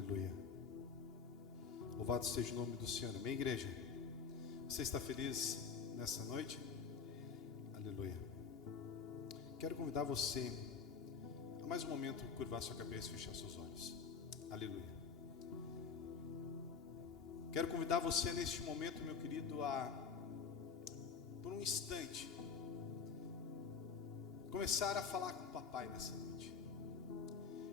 Aleluia. Louvado seja o nome do Senhor. Amém, igreja? Você está feliz nessa noite? Aleluia. Quero convidar você a mais um momento curvar sua cabeça e fechar seus olhos. Aleluia. Quero convidar você neste momento, meu querido, a, por um instante, começar a falar com o papai nessa noite.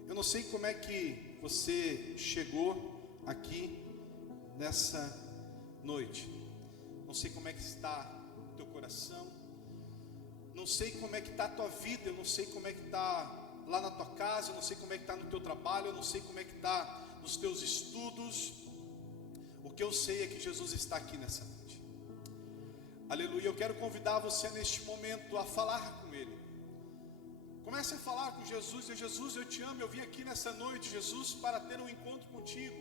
Eu não sei como é que você chegou aqui nessa noite. Não sei como é que está o teu coração. Não sei como é que está a tua vida. Eu não sei como é que está lá na tua casa. Eu não sei como é que está no teu trabalho. Eu não sei como é que está nos teus estudos. O que eu sei é que Jesus está aqui nessa noite. Aleluia. Eu quero convidar você neste momento a falar com Ele. Comece a falar com Jesus. Jesus, eu te amo. Eu vim aqui nessa noite, Jesus, para ter um encontro contigo.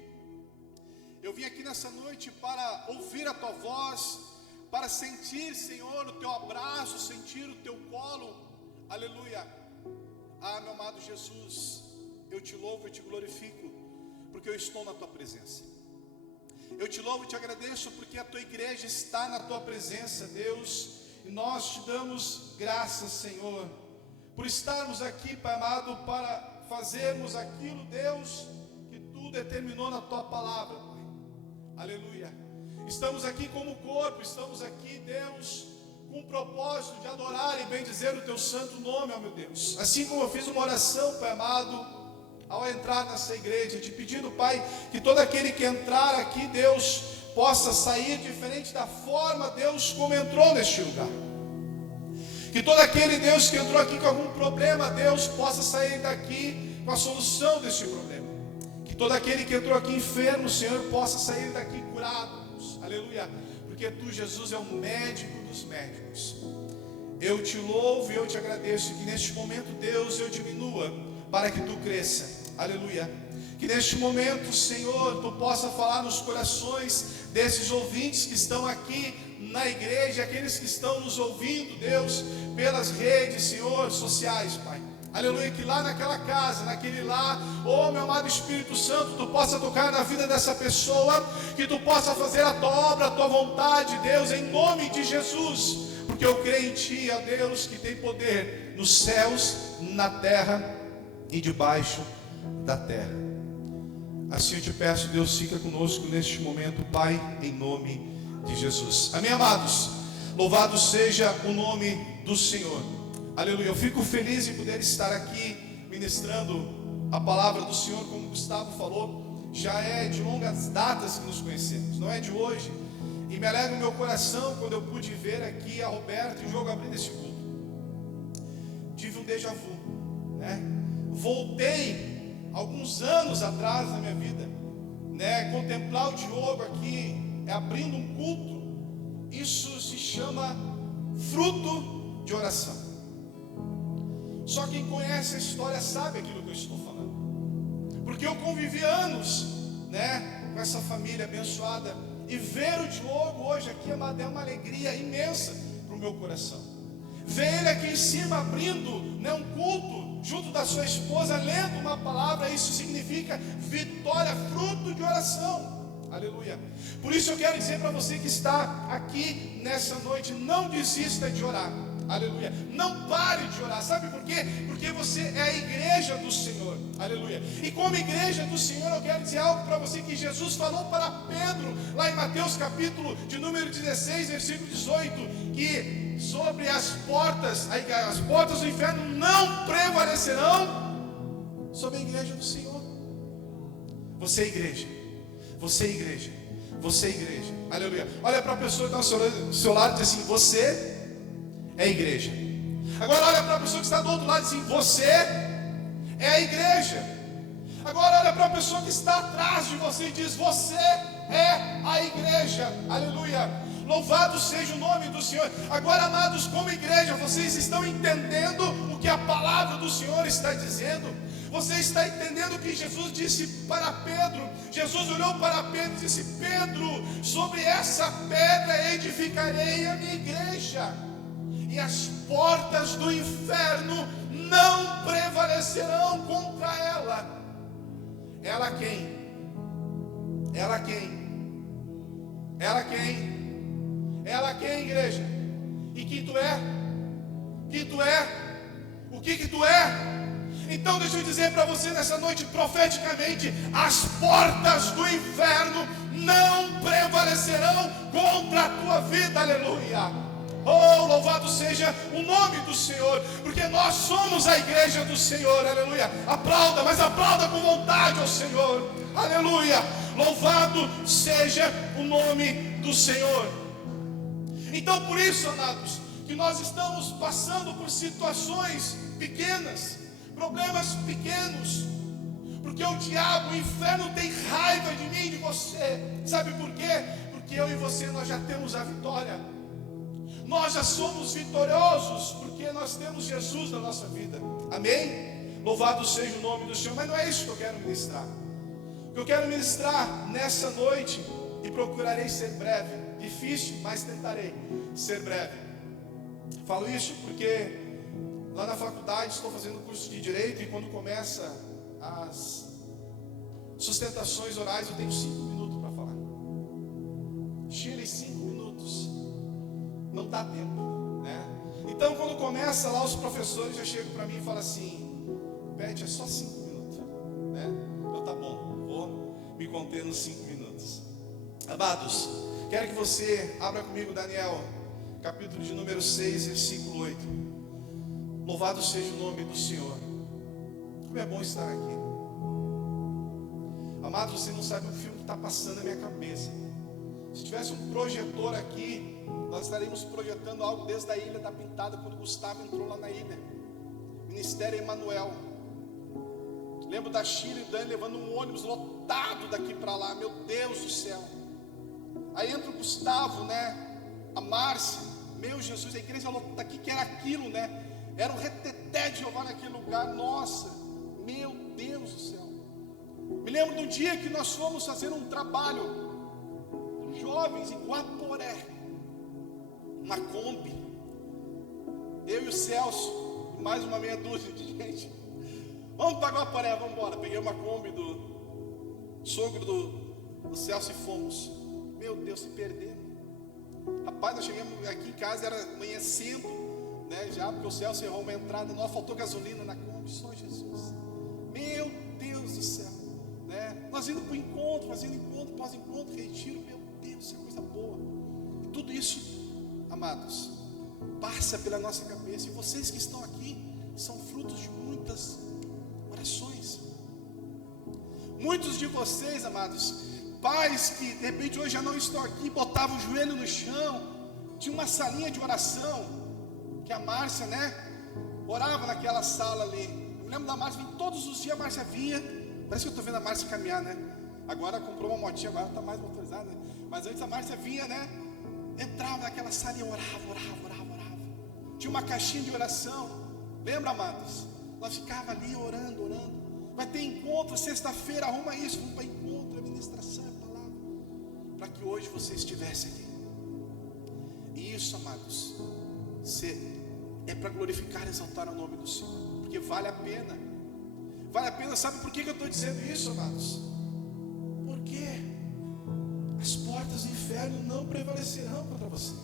Eu vim aqui nessa noite para ouvir a tua voz, para sentir, Senhor, o teu abraço, sentir o teu colo. Aleluia. Ah, meu amado Jesus, eu te louvo e te glorifico, porque eu estou na tua presença. Eu te louvo e te agradeço, porque a tua igreja está na tua presença, Deus. E nós te damos graças, Senhor, por estarmos aqui, Pai amado, para fazermos aquilo, Deus, que tu determinou na tua palavra, Pai. Aleluia. Estamos aqui como corpo, estamos aqui, Deus, com o propósito de adorar e bendizer o teu santo nome, ó meu Deus. Assim como eu fiz uma oração, Pai amado, ao entrar nessa igreja, te pedindo, Pai, que todo aquele que entrar aqui, Deus, possa sair diferente da forma, Deus, como entrou neste lugar. Que todo aquele, Deus, que entrou aqui com algum problema, Deus, possa sair daqui com a solução deste problema. Que todo aquele que entrou aqui enfermo, Senhor, possa sair daqui curado, Deus. Aleluia. Porque tu, Jesus, é o médico dos médicos. Eu te louvo e eu te agradeço que neste momento, Deus, eu diminua para que tu cresça. Aleluia. Que neste momento, Senhor, tu possa falar nos corações desses ouvintes que estão aqui na igreja, aqueles que estão nos ouvindo, Deus, pelas redes, Senhor, sociais, Pai. Aleluia, que lá naquela casa, naquele lar, oh meu amado Espírito Santo, tu possa tocar na vida dessa pessoa, que tu possa fazer a tua obra, a tua vontade, Deus, em nome de Jesus, porque eu creio em ti, ó Deus, que tem poder nos céus, na terra e debaixo da terra. Assim eu te peço, Deus, fica conosco neste momento, Pai, em nome de Jesus. Amém, amados? Louvado seja o nome do Senhor. Aleluia. Eu fico feliz em poder estar aqui ministrando a palavra do Senhor, como o Gustavo falou. Já é de longas datas que nos conhecemos, não é de hoje. E me alegra o meu coração quando eu pude ver aqui a Roberta e o Diogo abrindo esse culto. Tive um déjà vu, né? Voltei alguns anos atrás na minha vida, né? Contemplar o Diogo aqui abrindo um culto. Isso se chama fruto de oração. Só quem conhece a história sabe aquilo que eu estou falando, porque eu convivi anos, né, com essa família abençoada. E ver o Diogo hoje aqui é uma alegria imensa para o meu coração. Ver ele aqui em cima abrindo, né, um culto junto da sua esposa, lendo uma palavra, isso significa vitória, fruto de oração. Aleluia. Por isso eu quero dizer para você que está aqui nessa noite, não desista de orar. Aleluia. Não pare de orar. Sabe por quê? Porque você é a igreja do Senhor. Aleluia. E como igreja do Senhor, eu quero dizer algo para você que Jesus falou para Pedro, lá em Mateus capítulo de número 16, versículo 18, que sobre as portas do inferno não prevalecerão sobre a igreja do Senhor. Você é igreja. Você é igreja. Você é igreja. Aleluia. Olha para a pessoa que está ao seu lado e diz assim: você é igreja. Agora olha para a pessoa que está do outro lado e diz assim: você é a igreja. Agora olha para a pessoa que está atrás de você e diz: você é a igreja. Aleluia. Louvado seja o nome do Senhor. Agora, amados, como igreja, vocês estão entendendo o que a palavra do Senhor está dizendo? Você está entendendo o que Jesus disse para Pedro? Jesus olhou para Pedro e disse: Pedro, sobre essa pedra edificarei a minha igreja, e as portas do inferno não prevalecerão contra ela. Ela quem? Ela quem? Ela quem? Ela quem, igreja? E quem tu é? Quem tu é? O que tu é? Então deixa eu dizer para você nessa noite profeticamente: as portas do inferno não prevalecerão contra a tua vida, aleluia. Oh, louvado seja o nome do Senhor, porque nós somos a igreja do Senhor, aleluia. Aplauda, mas aplauda com vontade ao Senhor, aleluia. Louvado seja o nome do Senhor. Então por isso, amados, que nós estamos passando por situações pequenas, problemas pequenos, porque o diabo, o inferno tem raiva de mim e de você. Sabe por quê? Porque eu e você, nós já temos a vitória. Nós já somos vitoriosos, porque nós temos Jesus na nossa vida. Amém? Louvado seja o nome do Senhor. Mas não é isso que eu quero ministrar. O que eu quero ministrar nessa noite, e procurarei ser breve, difícil, mas tentarei ser breve. Falo isso porque lá na faculdade estou fazendo curso de Direito, e quando começa as sustentações orais eu tenho 5 minutos para falar. Tire 5 minutos, não dá tempo, né? Então quando começa lá, os professores já chegam para mim e falam assim: Pet, é só 5 minutos, né? Então tá bom, vou me conter nos 5 minutos. Amados, quero que você abra comigo Daniel, capítulo de número 6, versículo 8. Louvado seja o nome do Senhor. Como é bom estar aqui. Amados, você não sabe o filme que está passando na minha cabeça. Se tivesse um projetor aqui, nós estaríamos projetando algo desde a Ilha da Pintada, quando Gustavo entrou lá na ilha. Ministério Emanuel. Lembro da Sheila e Dani levando um ônibus lotado daqui para lá. Meu Deus do céu. Aí entra o Gustavo, né? A Márcia. Meu Jesus, a igreja lotada aqui, que era aquilo, né? Era um reteté de Jeová naquele lugar. Nossa, meu Deus do céu. Me lembro do dia que nós fomos fazer um trabalho com jovens em Guaporé, uma Kombi. Eu e o Celso, mais uma meia dúzia de gente. Vamos para Guaporé, vamos embora. Peguei uma Kombi do sogro do Celso e fomos. Meu Deus, se perdemos. Rapaz, nós chegamos aqui em casa, era amanhecendo, né, já, porque o Celso errou uma entrada, nós faltou gasolina na Kombi, só Jesus. Meu Deus do céu, né? Nós indo para o encontro, fazendo encontro, pós-encontro, retiro, meu Deus, isso é coisa boa. E tudo isso, amados, passa pela nossa cabeça, e vocês que estão aqui são frutos de muitas orações. Muitos de vocês, amados, pais que de repente hoje já não estão aqui, botavam o joelho no chão, tinha uma salinha de oração, que a Márcia, né, orava naquela sala ali. Eu me lembro da Márcia, todos os dias a Márcia vinha, parece que eu estou vendo a Márcia caminhar, né? Agora comprou uma motinha, agora está mais motorizada, né? Mas antes a Márcia vinha, né, entrava naquela sala e orava. Tinha uma caixinha de oração, lembra, amados? Ela ficava ali orando. Vai ter encontro, sexta-feira, arruma isso, vamos para encontro, a ministração, a palavra, para que hoje você estivesse aqui. E isso, amados, é para glorificar e exaltar o nome do Senhor, porque vale a pena. Vale a pena, sabe por que eu estou dizendo isso, amados? Porque as portas do inferno não prevalecerão contra você,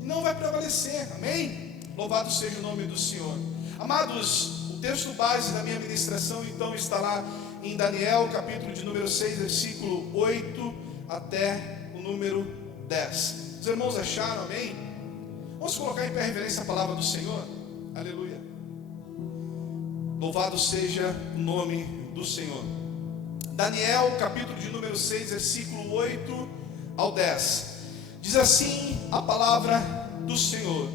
e não vai prevalecer, amém? Louvado seja o nome do Senhor. Amados, o texto base da minha ministração então está lá em Daniel, capítulo de número 6, versículo 8 até o número 10. Os irmãos acharam, amém? Vamos colocar em pé reverência a palavra do Senhor. Aleluia. Louvado seja o nome do Senhor. Daniel, capítulo de número 6, versículo 8 ao 10. Diz assim a palavra do Senhor: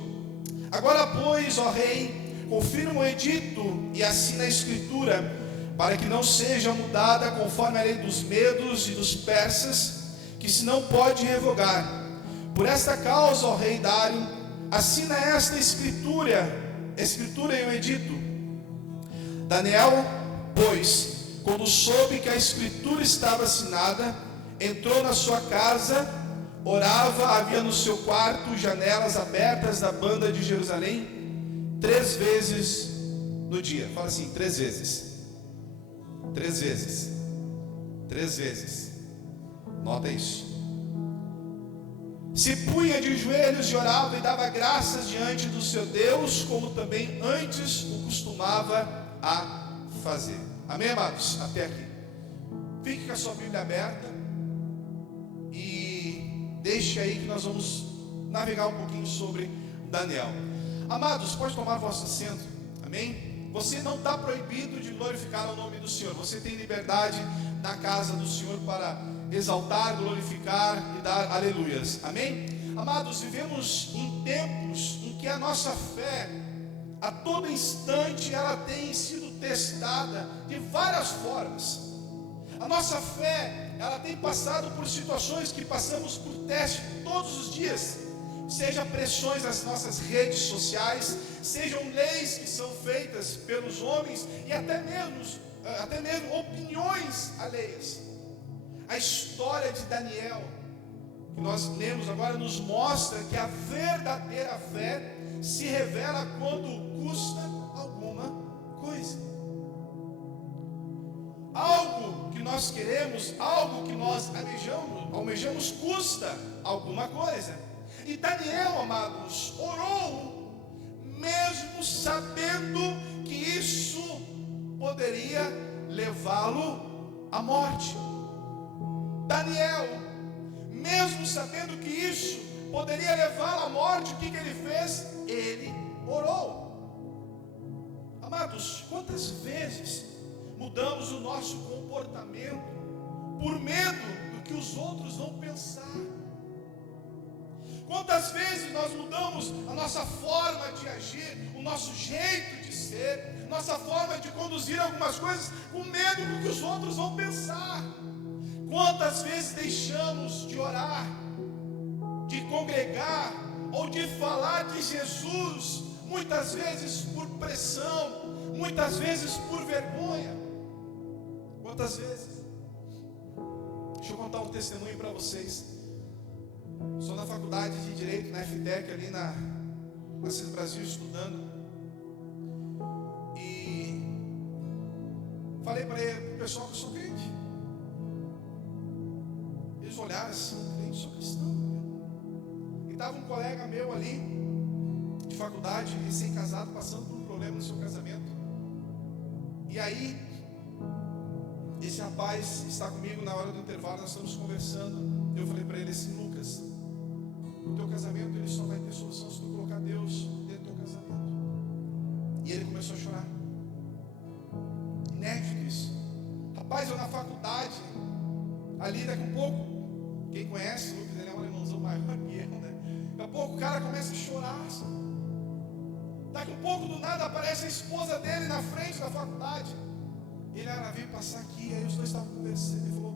Agora, pois, ó rei, confirma o edito e assina a escritura, para que não seja mudada conforme a lei dos medos e dos persas, que se não pode revogar. Por esta causa, ó rei Dário, assina esta escritura e o edito. Daniel, pois, quando soube que a escritura estava assinada, entrou na sua casa, orava, havia no seu quarto janelas abertas da banda de Jerusalém, 3 vezes no dia. Fala assim, 3 vezes. 3 vezes. 3 vezes. Nota isso. Se punha de joelhos e orava e dava graças diante do seu Deus, como também antes o costumava a fazer. Amém, amados? Até aqui. Fique com a sua Bíblia aberta e deixe aí que nós vamos navegar um pouquinho sobre Daniel. Amados, pode tomar vosso assento. Amém? Você não está proibido de glorificar o nome do Senhor. Você tem liberdade na casa do Senhor para exaltar, glorificar e dar aleluias. Amém? Amados, vivemos em tempos em que a nossa fé, a todo instante, ela tem sido testada de várias formas. A nossa fé, ela tem passado por situações que passamos por teste todos os dias. Seja pressões nas nossas redes sociais, sejam leis que são feitas pelos homens e até mesmo opiniões alheias. A história de Daniel, que nós lemos agora, nos mostra que a verdadeira fé se revela quando custa alguma coisa. Algo que nós queremos, algo que nós almejamos custa alguma coisa. E Daniel, amados, orou, mesmo sabendo que isso poderia levá-lo à morte. Daniel, mesmo sabendo que isso poderia levá-lo à morte, o que ele fez? Ele orou. Amados, quantas vezes mudamos o nosso comportamento por medo do que os outros vão pensar? Quantas vezes nós mudamos a nossa forma de agir, o nosso jeito de ser, nossa forma de conduzir algumas coisas, com medo do que os outros vão pensar? Quantas vezes deixamos de orar, de congregar, ou de falar de Jesus, muitas vezes por pressão, muitas vezes por vergonha? Quantas vezes? Deixa eu contar um testemunho para vocês. Sou na faculdade de Direito, na FTEC, ali na CIS Brasil, estudando. E falei para o pessoal que eu sou crente. Eles olharam assim, crente, sou cristão. E estava um colega meu ali, de faculdade, recém-casado, passando por um problema no seu casamento. E aí, esse rapaz está comigo na hora do intervalo, nós estamos conversando. Eu falei para ele assim: Lucas, o teu casamento ele só vai ter solução se tu colocar Deus dentro do teu casamento. E ele começou a chorar. Inédito isso. Rapaz, eu na faculdade, ali daqui a pouco, quem conhece, o Lucas, ele é um alemãozão maior que eu, né? Daqui a pouco o cara começa a chorar. Daqui a pouco, do nada, aparece a esposa dele na frente da faculdade. Ele veio passar aqui, aí os dois estavam conversando. Ele falou: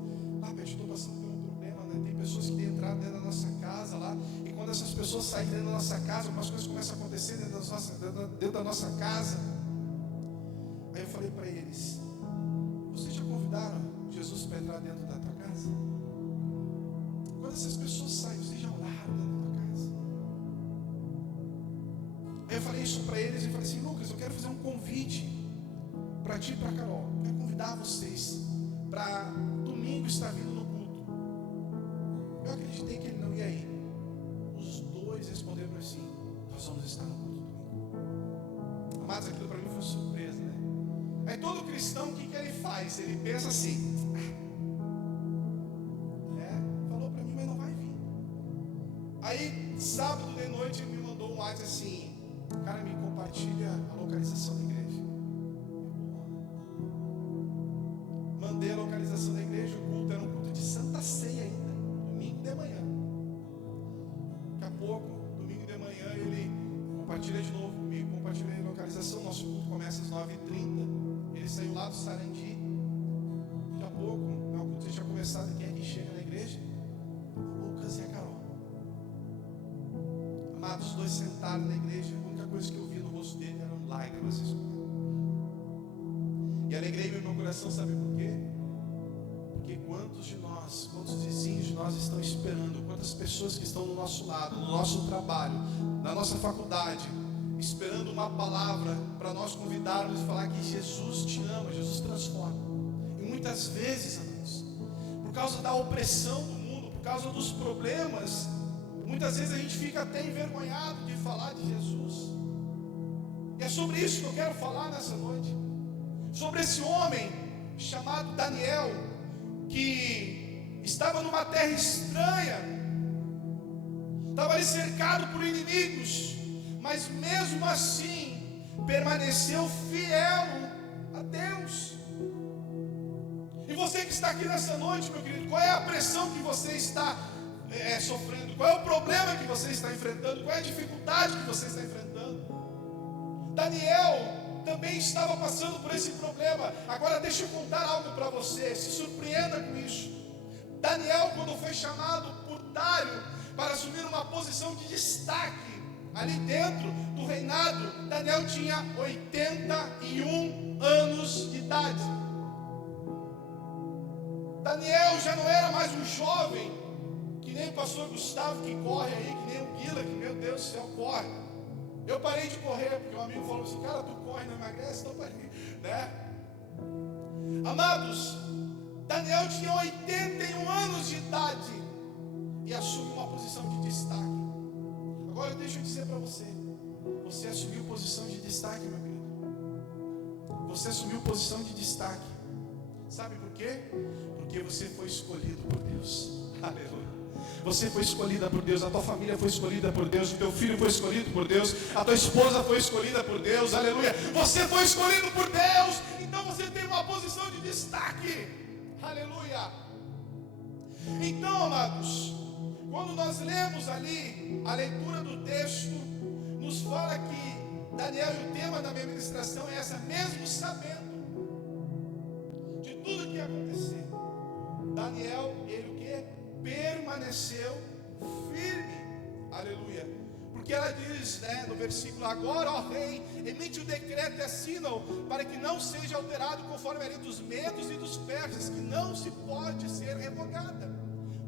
Pet, estou passando por um problema, né? Tem pessoas que têm entrado dentro da nossa casa lá. E quando essas pessoas saem dentro da nossa casa, algumas coisas começam a acontecer dentro da nossa casa. Aí eu falei para eles: vocês já convidaram Jesus para entrar dentro da tua casa? Quando essas pessoas saem, vocês já oraram dentro da tua casa? Aí eu falei isso para eles e falei assim: Lucas, eu quero fazer um convite para ti e para a Carol. Eu quero convidar vocês para domingo estar vindo no culto. Eu acreditei que ele não ia ir. Os dois responderam assim: nós vamos estar no culto domingo. Amados, aquilo para mim foi surpresa, né? Aí todo cristão, o que ele faz? Ele pensa assim: falou para mim, mas não vai vir. Aí sábado de noite ele me mandou um WhatsApp assim: cara, me compartilha a localização da igreja. Mandei a localização da igreja. O culto era um culto de Santa Ceia ainda, domingo de manhã. Daqui a pouco, domingo de manhã, ele compartilha de novo comigo. Compartilhei a localização. Nosso culto começa às 9h30. Ele saiu lá do Sarandi. Daqui a pouco, o culto já tinha começado. Quem é que chega na igreja? O Lucas e a Carol. Amados, os dois sentaram na igreja. A única coisa que eu vi no rosto dele era um lágrimas. E alegrei meu coração, sabe por quê? Porque quantos vizinhos de nós estão esperando, quantas pessoas que estão no nosso lado, no nosso trabalho, na nossa faculdade, esperando uma palavra para nós convidarmos e falar que Jesus te ama, Jesus transforma. E muitas vezes, amados, causa da opressão do mundo, por causa dos problemas, muitas vezes a gente fica até envergonhado de falar de Jesus. E é sobre isso que eu quero falar nessa noite. Sobre esse homem chamado Daniel, que estava numa terra estranha, estava ali cercado por inimigos, mas mesmo assim permaneceu fiel a Deus. E você que está aqui nessa noite, meu querido, qual é a pressão que você está sofrendo? Qual é o problema que você está enfrentando? Qual é a dificuldade que você está enfrentando? Daniel também estava passando por esse problema. Agora deixa eu contar algo para você, se surpreenda com isso. Daniel, quando foi chamado por Dário para assumir uma posição de destaque ali dentro do reinado, Daniel tinha 81 anos de idade. Daniel já não era mais um jovem, que nem o pastor Gustavo que corre aí, que nem o Guila, que meu Deus do céu, corre. Eu parei de correr, porque um amigo falou assim, cara, tu corre, não emagrece, então parei, né? Amados, Daniel tinha 81 anos de idade e assume uma posição de destaque. Agora deixa eu dizer para você, você assumiu posição de destaque, meu querido. Você assumiu posição de destaque. Sabe por quê? Porque você foi escolhido por Deus. Aleluia. Você foi escolhida por Deus, a tua família foi escolhida por Deus, o teu filho foi escolhido por Deus, a tua esposa foi escolhida por Deus, aleluia. Você foi escolhido por Deus, então você tem uma posição de destaque, aleluia. Então, amados, quando nós lemos ali a leitura do texto, nos fala que Daniel, e o tema da minha ministração é essa, mesmo sabendo de tudo que ia acontecer, Daniel, ele o que? Permaneceu firme, aleluia, porque ela diz, né, no versículo, agora, ó rei, emite o decreto e assina-o, para que não seja alterado conforme a lei dos medos e dos persas, que não se pode ser revogada.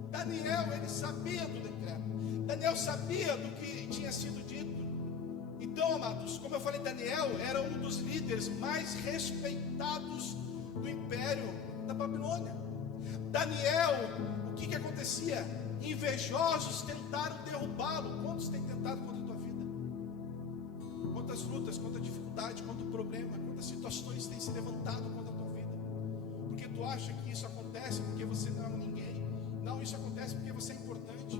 Daniel, ele sabia do decreto, Daniel sabia do que tinha sido dito. Então, amados, como eu falei, Daniel era um dos líderes mais respeitados do império da Babilônia. Daniel, o que acontecia? Invejosos tentaram derrubá-lo. Quantos têm tentado contra a tua vida? Quantas lutas, quanta dificuldade, quanto problema, quantas situações têm se levantado contra a tua vida? Porque tu acha que isso acontece porque você não é ninguém. Não, isso acontece porque você é importante.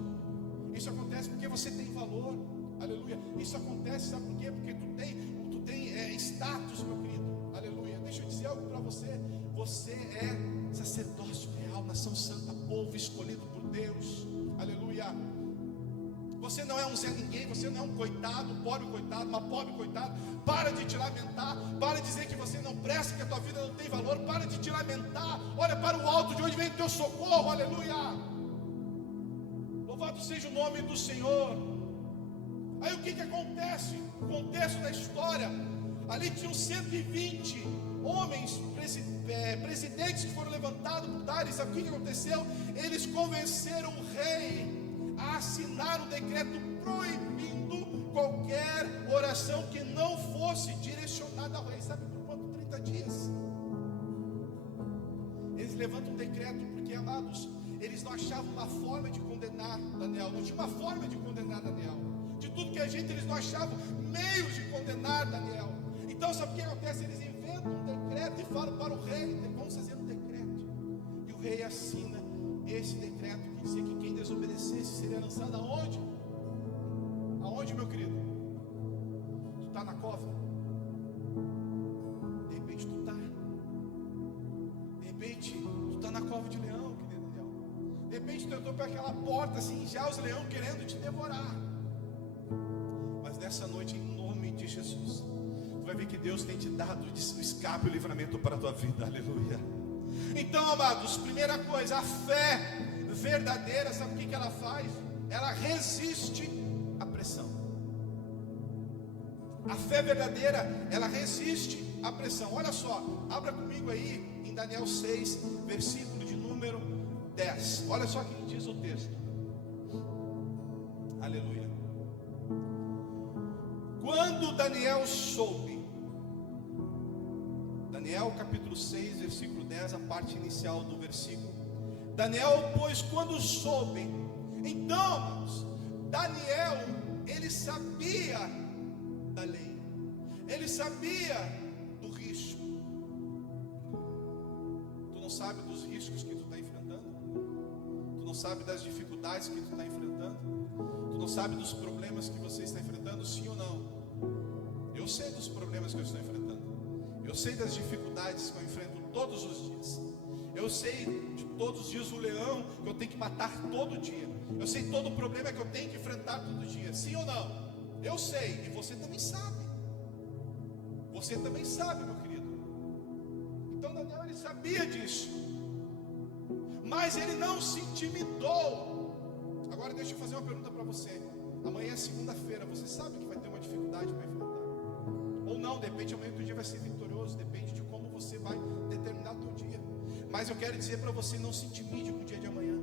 Isso acontece porque você tem valor. Aleluia. Isso acontece, sabe por quê? Porque tu tem status, meu querido. Aleluia. Deixa eu dizer algo para você. Você é sacerdócio real, nação santa, povo escolhido por Deus, aleluia. Você não é um Zé Ninguém, você não é um coitado, pobre coitado, uma pobre coitado. Para de te lamentar, para de dizer que você não presta, que a tua vida não tem valor. Para de te lamentar, olha para o alto, de onde vem o teu socorro, aleluia. Louvado seja o nome do Senhor. Aí o que acontece? O contexto da história, ali tinham 120 homens, presidentes que foram levantados por Dário. Sabe o que aconteceu? Eles convenceram o rei a assinar um decreto proibindo qualquer oração que não fosse direcionada ao rei. Sabe por quanto? 30 dias. Eles levantam um decreto porque, amados, eles não achavam uma forma de condenar Daniel. Não tinha uma forma de condenar Daniel. De tudo que a gente, eles não achavam meios de condenar Daniel. Então, sabe o que acontece? Eles inventam um decreto e falam para o rei, vamos fazer um decreto. E o rei assina esse decreto que dizia que quem desobedecesse seria lançado aonde? Aonde, meu querido? Tu está na cova? De repente tu está. De repente tu está na cova de leão, querido Daniel. De repente tu entrou para aquela porta assim, já os leões querendo te devorar. Mas nessa noite, em nome de Jesus, vai ver que Deus tem te dado o escape e o livramento para a tua vida, aleluia. Então, amados, primeira coisa, a fé verdadeira, sabe o que ela faz? Ela resiste à pressão. A fé verdadeira, ela resiste à pressão. Olha só, abra comigo aí em Daniel 6, versículo de número 10. Olha só o que diz o texto. Aleluia. Quando Daniel soube, Daniel capítulo 6, versículo 10, a parte inicial do versículo. Daniel, pois, quando soube, então, amados, Daniel, ele sabia da lei, ele sabia do risco. Tu não sabe dos riscos que tu está enfrentando? Tu não sabe das dificuldades que tu está enfrentando? Tu não sabe dos problemas que você está enfrentando, sim ou não? Eu sei dos problemas que eu estou enfrentando. Eu sei das dificuldades que eu enfrento todos os dias. Eu sei de todos os dias o leão que eu tenho que matar todo dia. Eu sei todo o problema que eu tenho que enfrentar todo dia. Sim ou não? Eu sei. E você também sabe. Você também sabe, meu querido. Então Daniel, ele sabia disso. Mas ele não se intimidou. Agora deixa eu fazer uma pergunta para você. Amanhã é segunda-feira. Você sabe que vai ter uma dificuldade para enfrentar? Ou não, depende, amanhã o teu dia vai ser vitorioso. Depende de como você vai determinar o teu dia. Mas eu quero dizer para você, não se intimide com o dia de amanhã.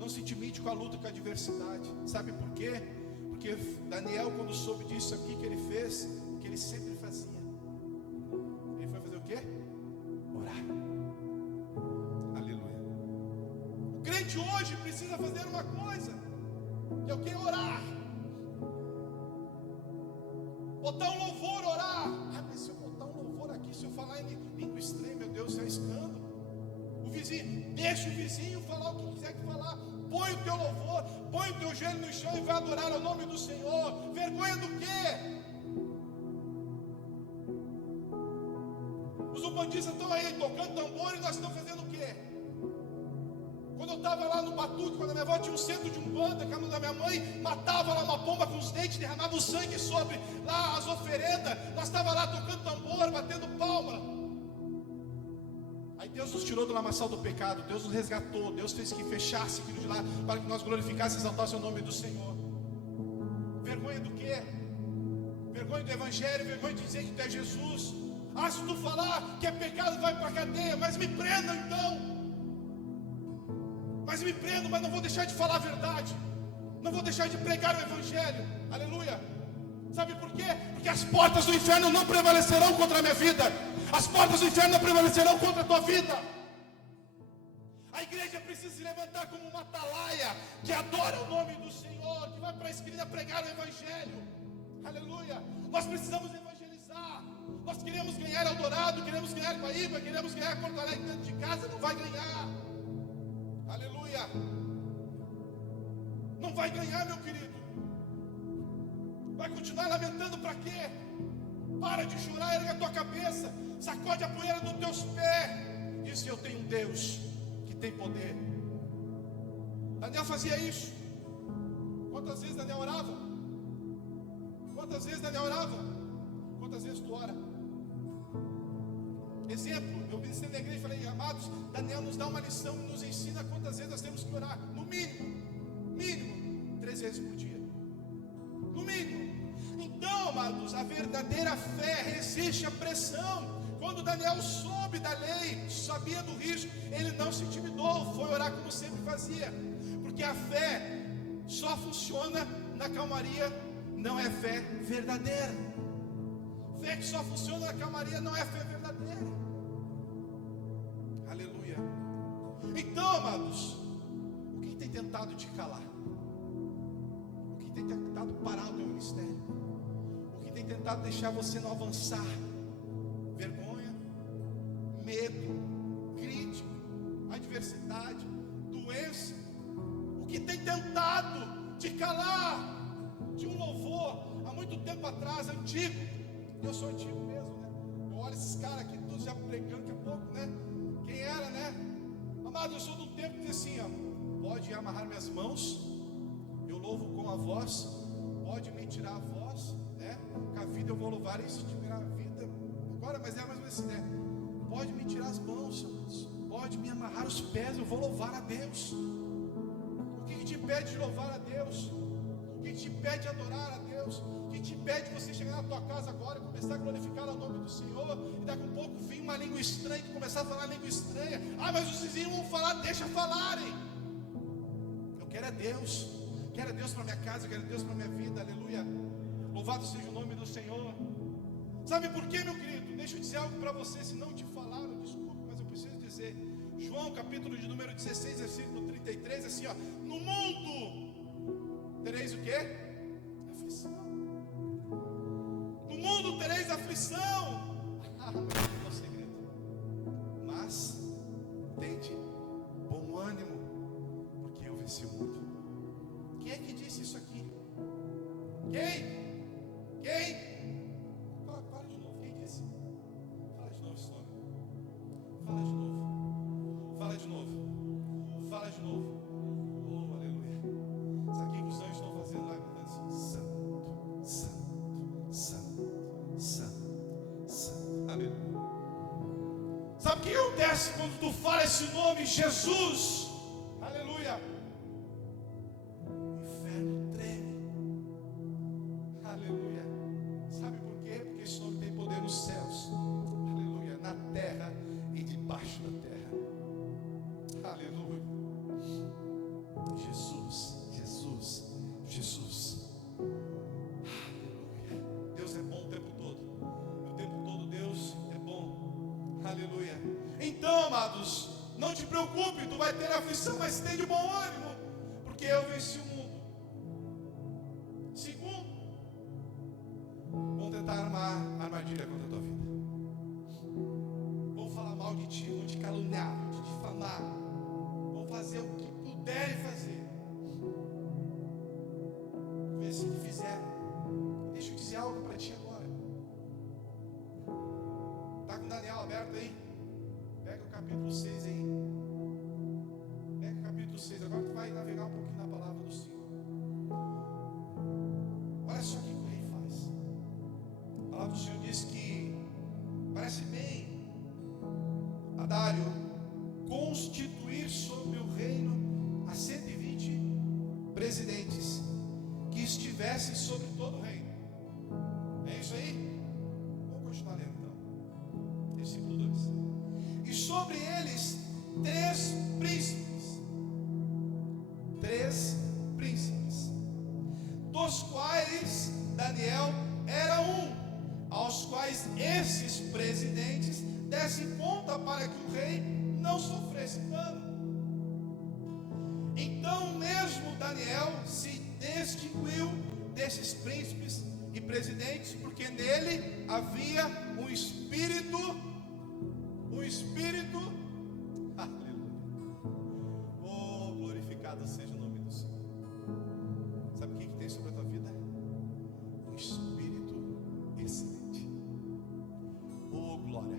Não se intimide com a luta, com a adversidade. Sabe por quê? Porque Daniel, quando soube disso aqui que ele fez, o que ele sempre fazia, ele foi fazer o quê? Orar. Aleluia. O crente hoje precisa fazer uma coisa, que é o que? Orar. Botar um louvor, orar. Ah, mas se eu botar um louvor aqui, se eu falar em língua estranha, meu Deus, isso é escândalo. O vizinho, deixa o vizinho falar o que quiser que falar. Põe o teu louvor, põe o teu joelho no chão e vai adorar ao nome do Senhor. Vergonha do quê? Os umbandistas estão aí tocando tambor e nós estamos fazendo o quê? Quando eu estava lá no Batuque, quando a minha avó tinha um centro de umbanda, que a mãe da minha mãe matava lá uma pomba com os dentes, derramava o sangue sobre lá as oferendas, nós estávamos lá tocando tambor, batendo palma. Aí Deus nos tirou do lamaçal do pecado, Deus nos resgatou, Deus fez que fechasse aquilo de lá, para que nós glorificássemos e exaltássemos o nome do Senhor. Vergonha do quê? Vergonha do Evangelho, vergonha de dizer que tu é Jesus. Ah, se tu falar que é pecado, vai para a cadeia, mas me prendam então. Mas me prendo, mas não vou deixar de falar a verdade. Não vou deixar de pregar o Evangelho. Aleluia. Sabe por quê? Porque as portas do inferno não prevalecerão contra a minha vida. As portas do inferno não prevalecerão contra a tua vida. A igreja precisa se levantar como uma atalaia que adora o nome do Senhor, que vai para a esquina pregar o Evangelho. Aleluia. Nós precisamos evangelizar. Nós queremos ganhar Eldorado, queremos ganhar Guaíba, queremos ganhar Porto Alegre dentro de casa. Não vai ganhar. Aleluia. Não vai ganhar, meu querido. Vai continuar lamentando para quê? Para de chorar, erga a tua cabeça, sacode a poeira dos teus pés. Diz: eu tenho um Deus que tem poder. Daniel fazia isso. Quantas vezes Daniel orava? Quantas vezes Daniel orava? Quantas vezes tu ora? Exemplo, eu ministrei na igreja e falei: amados, Daniel nos dá uma lição e nos ensina quantas vezes nós temos que orar. No mínimo 3 vezes por dia. No mínimo. Então, amados, a verdadeira fé resiste à pressão. Quando Daniel soube da lei, sabia do risco, ele não se intimidou, foi orar como sempre fazia. Porque a fé só funciona na calmaria, não é fé verdadeira. Fé que só funciona na calmaria não é fé verdadeira. Aleluia. Então, amados, o que tem tentado te calar? O que tem tentado parar o teu ministério? O que tem tentado deixar você não avançar? Vergonha, medo, crítica, adversidade, doença. O que tem tentado te calar de um louvor há muito tempo atrás, antigo? Eu sou antigo mesmo, né? Eu olho esses caras aqui, todos já pregando daqui a pouco, né? Quem era, né? Amado, eu sou do tempo que assim, ó, pode amarrar minhas mãos, eu louvo com a voz, pode me tirar a voz, né? Com a vida eu vou louvar, e se tiver a vida, agora, mas é mais ou menos assim, né? Pode me tirar as mãos, amados, pode me amarrar os pés, eu vou louvar a Deus. O que te impede de louvar a Deus? O que te impede de adorar a Deus? O que te impede de você chegar na tua casa agora e começar a glorificar o nome do Senhor, e daqui a pouco vir uma língua estranha e começar a falar língua estranha? Ah, mas os vizinhos vão falar, deixa falarem. Eu quero é Deus. Quero é Deus para minha casa, quero é Deus para minha vida. Aleluia. Louvado seja o nome do Senhor. Sabe por quê, meu querido? Deixa eu dizer algo para você. Se não te falaram, desculpe, mas eu preciso dizer. João capítulo de número 16, versículo 33, assim, ó: no mundo tereis o quê? Aflição. No mundo tereis aflição. Mas não é o segredo. Mas tende bom ânimo, porque eu venci o mundo. Quem é que disse isso aqui? Quem? Fala de novo. Quem disse? Fala de novo esse nome. Fala de novo. Fala de novo. Oh, aleluia. Sabe o que os anjos estão fazendo lá? Gritando assim: santo, santo, santo, santo, santo. Aleluia. Sabe o que acontece quando tu fala esse nome, Jesus? Aleluia. O inferno treme. Aleluia. Sabe por quê? Porque esse nome tem poder nos céus. Aleluia. Na terra e debaixo da terra. Aleluia. Jesus, Jesus, Jesus. Aleluia. Deus é bom o tempo todo. O tempo todo Deus é bom. Aleluia. Então, amados, não te preocupe, tu vai ter aflição, mas tenha de bom ânimo, porque eu venci o mundo. Segundo, vão tentar armar armadilha contra a tua vida. Vão falar mal de ti, vão te caluniar, vão te difamar, vão fazer o que puderem fazer. Foi assim que fizeram. Deixa eu dizer algo para ti agora. Está com Daniel aberto aí? Pega o capítulo 6 aí. Pega o capítulo 6. Agora tu vai navegar um pouquinho na palavra do Senhor. Olha só o que o rei faz. A palavra do Senhor diz que parece bem a Dário constituir sobre o reino a 120 presidentes que estivessem sobre todo o reino. É isso aí? Vamos continuar lendo então. Versículo 2. E sobre eles 3 príncipes. 3 príncipes. Dos quais Daniel era um, aos quais esses presidentes dessem conta para que o rei não sofresse dano. Então mesmo Daniel se distinguiu desses príncipes e presidentes, porque nele havia um espírito, aleluia. Oh, glorificado seja o nome do Senhor. Sabe o que tem sobre a tua vida? Um espírito excelente. Oh, glória.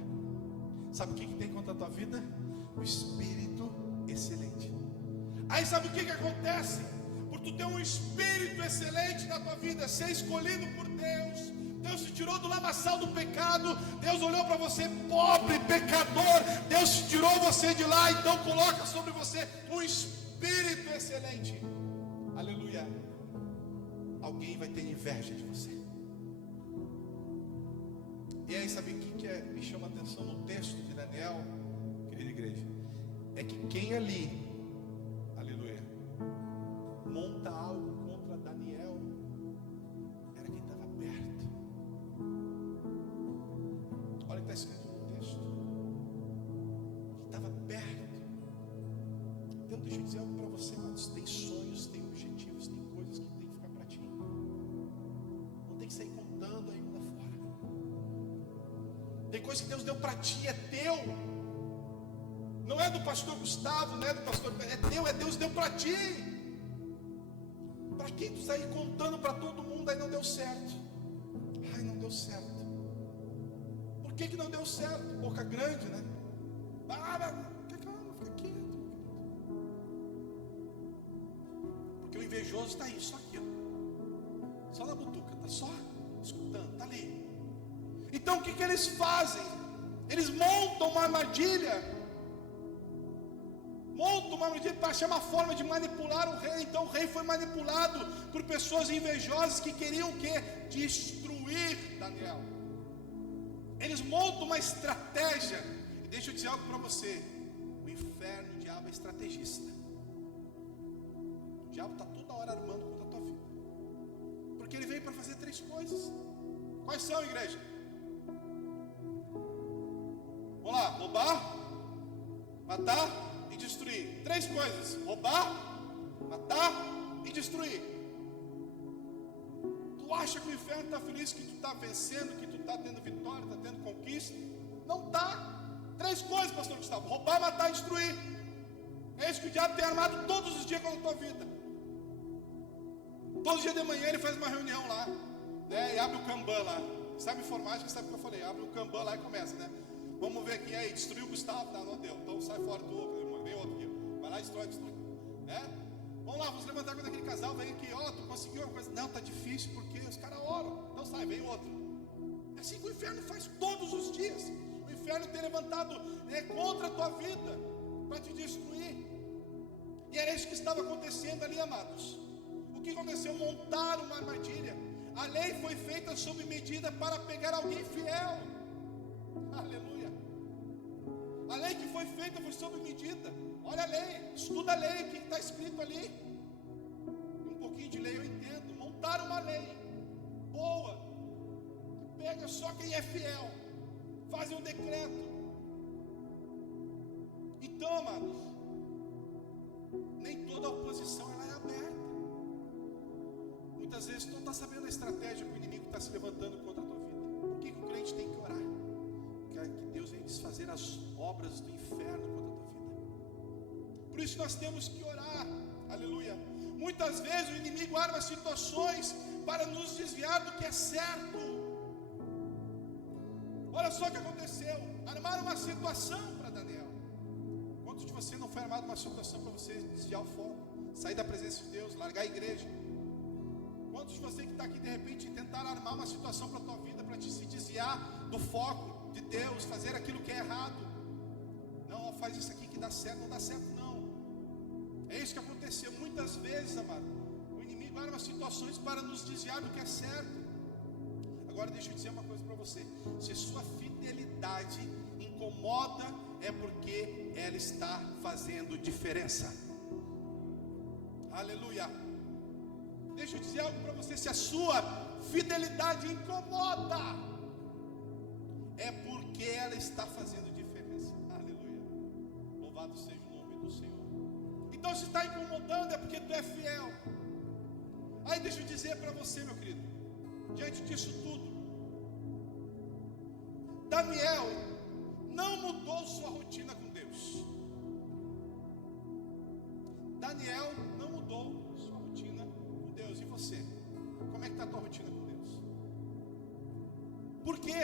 Sabe o que tem contra a tua vida? Um espírito excelente. Aí sabe o que acontece? Por tu ter um espírito excelente na tua vida, ser escolhido por Deus, Deus te tirou do lamaçal do pecado, Deus olhou para você pobre, pecador, Deus te tirou você de lá, então coloca sobre você um espírito excelente. Aleluia. Alguém vai ter inveja de você. E aí sabe o que me chama a atenção no texto de Daniel, querida igreja? É que quem ali, aleluia, monta algo contra Daniel era quem estava perto. Olha o que está escrito no texto. Quem estava perto. Então deixa eu dizer algo para você, amados. Tem sonhos, tem objetivos, tem coisas que tem que ficar para ti. Não tem que sair contando aí mundo afora. Tem coisas que Deus deu para ti, é teu. Não é do pastor Gustavo, não é do pastor, é teu, é Deus deu para ti. Para que tu sair contando para todo mundo, aí não deu certo. Ai, não deu certo. Por que não deu certo? Boca grande, né? Fica quieto. Porque o invejoso está aí, só aqui, ó. Só na butuca, está só escutando, está ali. Então o que eles fazem? Eles montam uma armadilha. Para achar uma forma de manipular o rei. Então o rei foi manipulado por pessoas invejosas que queriam o quê? Destruir Daniel. Eles montam uma estratégia. E deixa eu dizer algo para você. O inferno, o diabo é estrategista. O diabo está toda hora armando contra a tua vida. Porque ele veio para fazer 3 coisas. Quais são, igreja? Vamos lá, roubar, matar e destruir. 3 coisas: roubar, matar e destruir. Tu acha que o inferno está feliz que tu está vencendo, que tu está tendo vitória, está tendo conquista? Não está. 3 coisas, pastor Gustavo: roubar, matar e destruir. É isso que o diabo tem armado todos os dias contra a tua vida. Todo dia de manhã ele faz uma reunião lá, né? E abre o Kanban lá. Sabe informática, sabe o que eu falei? Abre o Kanban lá e começa, né? Vamos ver aqui, aí, destruiu o Gustavo, tá, não deu. Então sai fora do outro, vem outro aqui. Vai lá e destrói. Vamos lá, vamos levantar quando aquele casal vem aqui, tu conseguiu alguma coisa? Não, tá difícil porque os caras oram. Então sai, vem outro. É assim que o inferno faz todos os dias. O inferno tem levantado contra a tua vida para te destruir. E era isso que estava acontecendo ali, amados. O que aconteceu? Montaram uma armadilha. A lei foi feita sob medida para pegar alguém fiel. Aleluia. A lei que foi feita foi sob medida. Olha a lei, estuda a lei, o que está escrito ali. Um pouquinho de lei eu entendo. Montaram uma lei boa, que pega só quem é fiel. Fazem um decreto. Então, amados, nem toda oposição ela é aberta. Muitas vezes tu não está sabendo a estratégia que o inimigo está se levantando contra a tua vida. Por que o crente tem que orar? Que Deus venha desfazer as obras do inferno contra a tua vida. Por isso nós temos que orar. Aleluia. Muitas vezes o inimigo arma situações para nos desviar do que é certo. Olha só o que aconteceu. Armaram uma situação para Daniel. Quantos de você não foi armado uma situação para você desviar o foco, sair da presença de Deus, largar a igreja? Quantos de você que está aqui de repente tentaram armar uma situação para a tua vida, para te se desviar do foco de Deus, fazer aquilo que é errado? Não, faz isso aqui que dá certo. Não dá certo não. É isso que aconteceu muitas vezes, amado. O inimigo arma situações para nos desviar do que é certo. Agora deixa eu dizer uma coisa para você: se a sua fidelidade incomoda, é porque ela está fazendo diferença. Aleluia. Deixa eu dizer algo para você: se a sua fidelidade incomoda, é porque ela está fazendo diferença. Aleluia. Louvado seja o nome do Senhor. Então, se está incomodando, é porque tu é fiel. Aí deixa eu dizer para você, meu querido, diante disso tudo, Daniel não mudou sua rotina com Deus. Daniel não mudou sua rotina com Deus. E você? Como é que está a tua rotina com Deus? Por quê?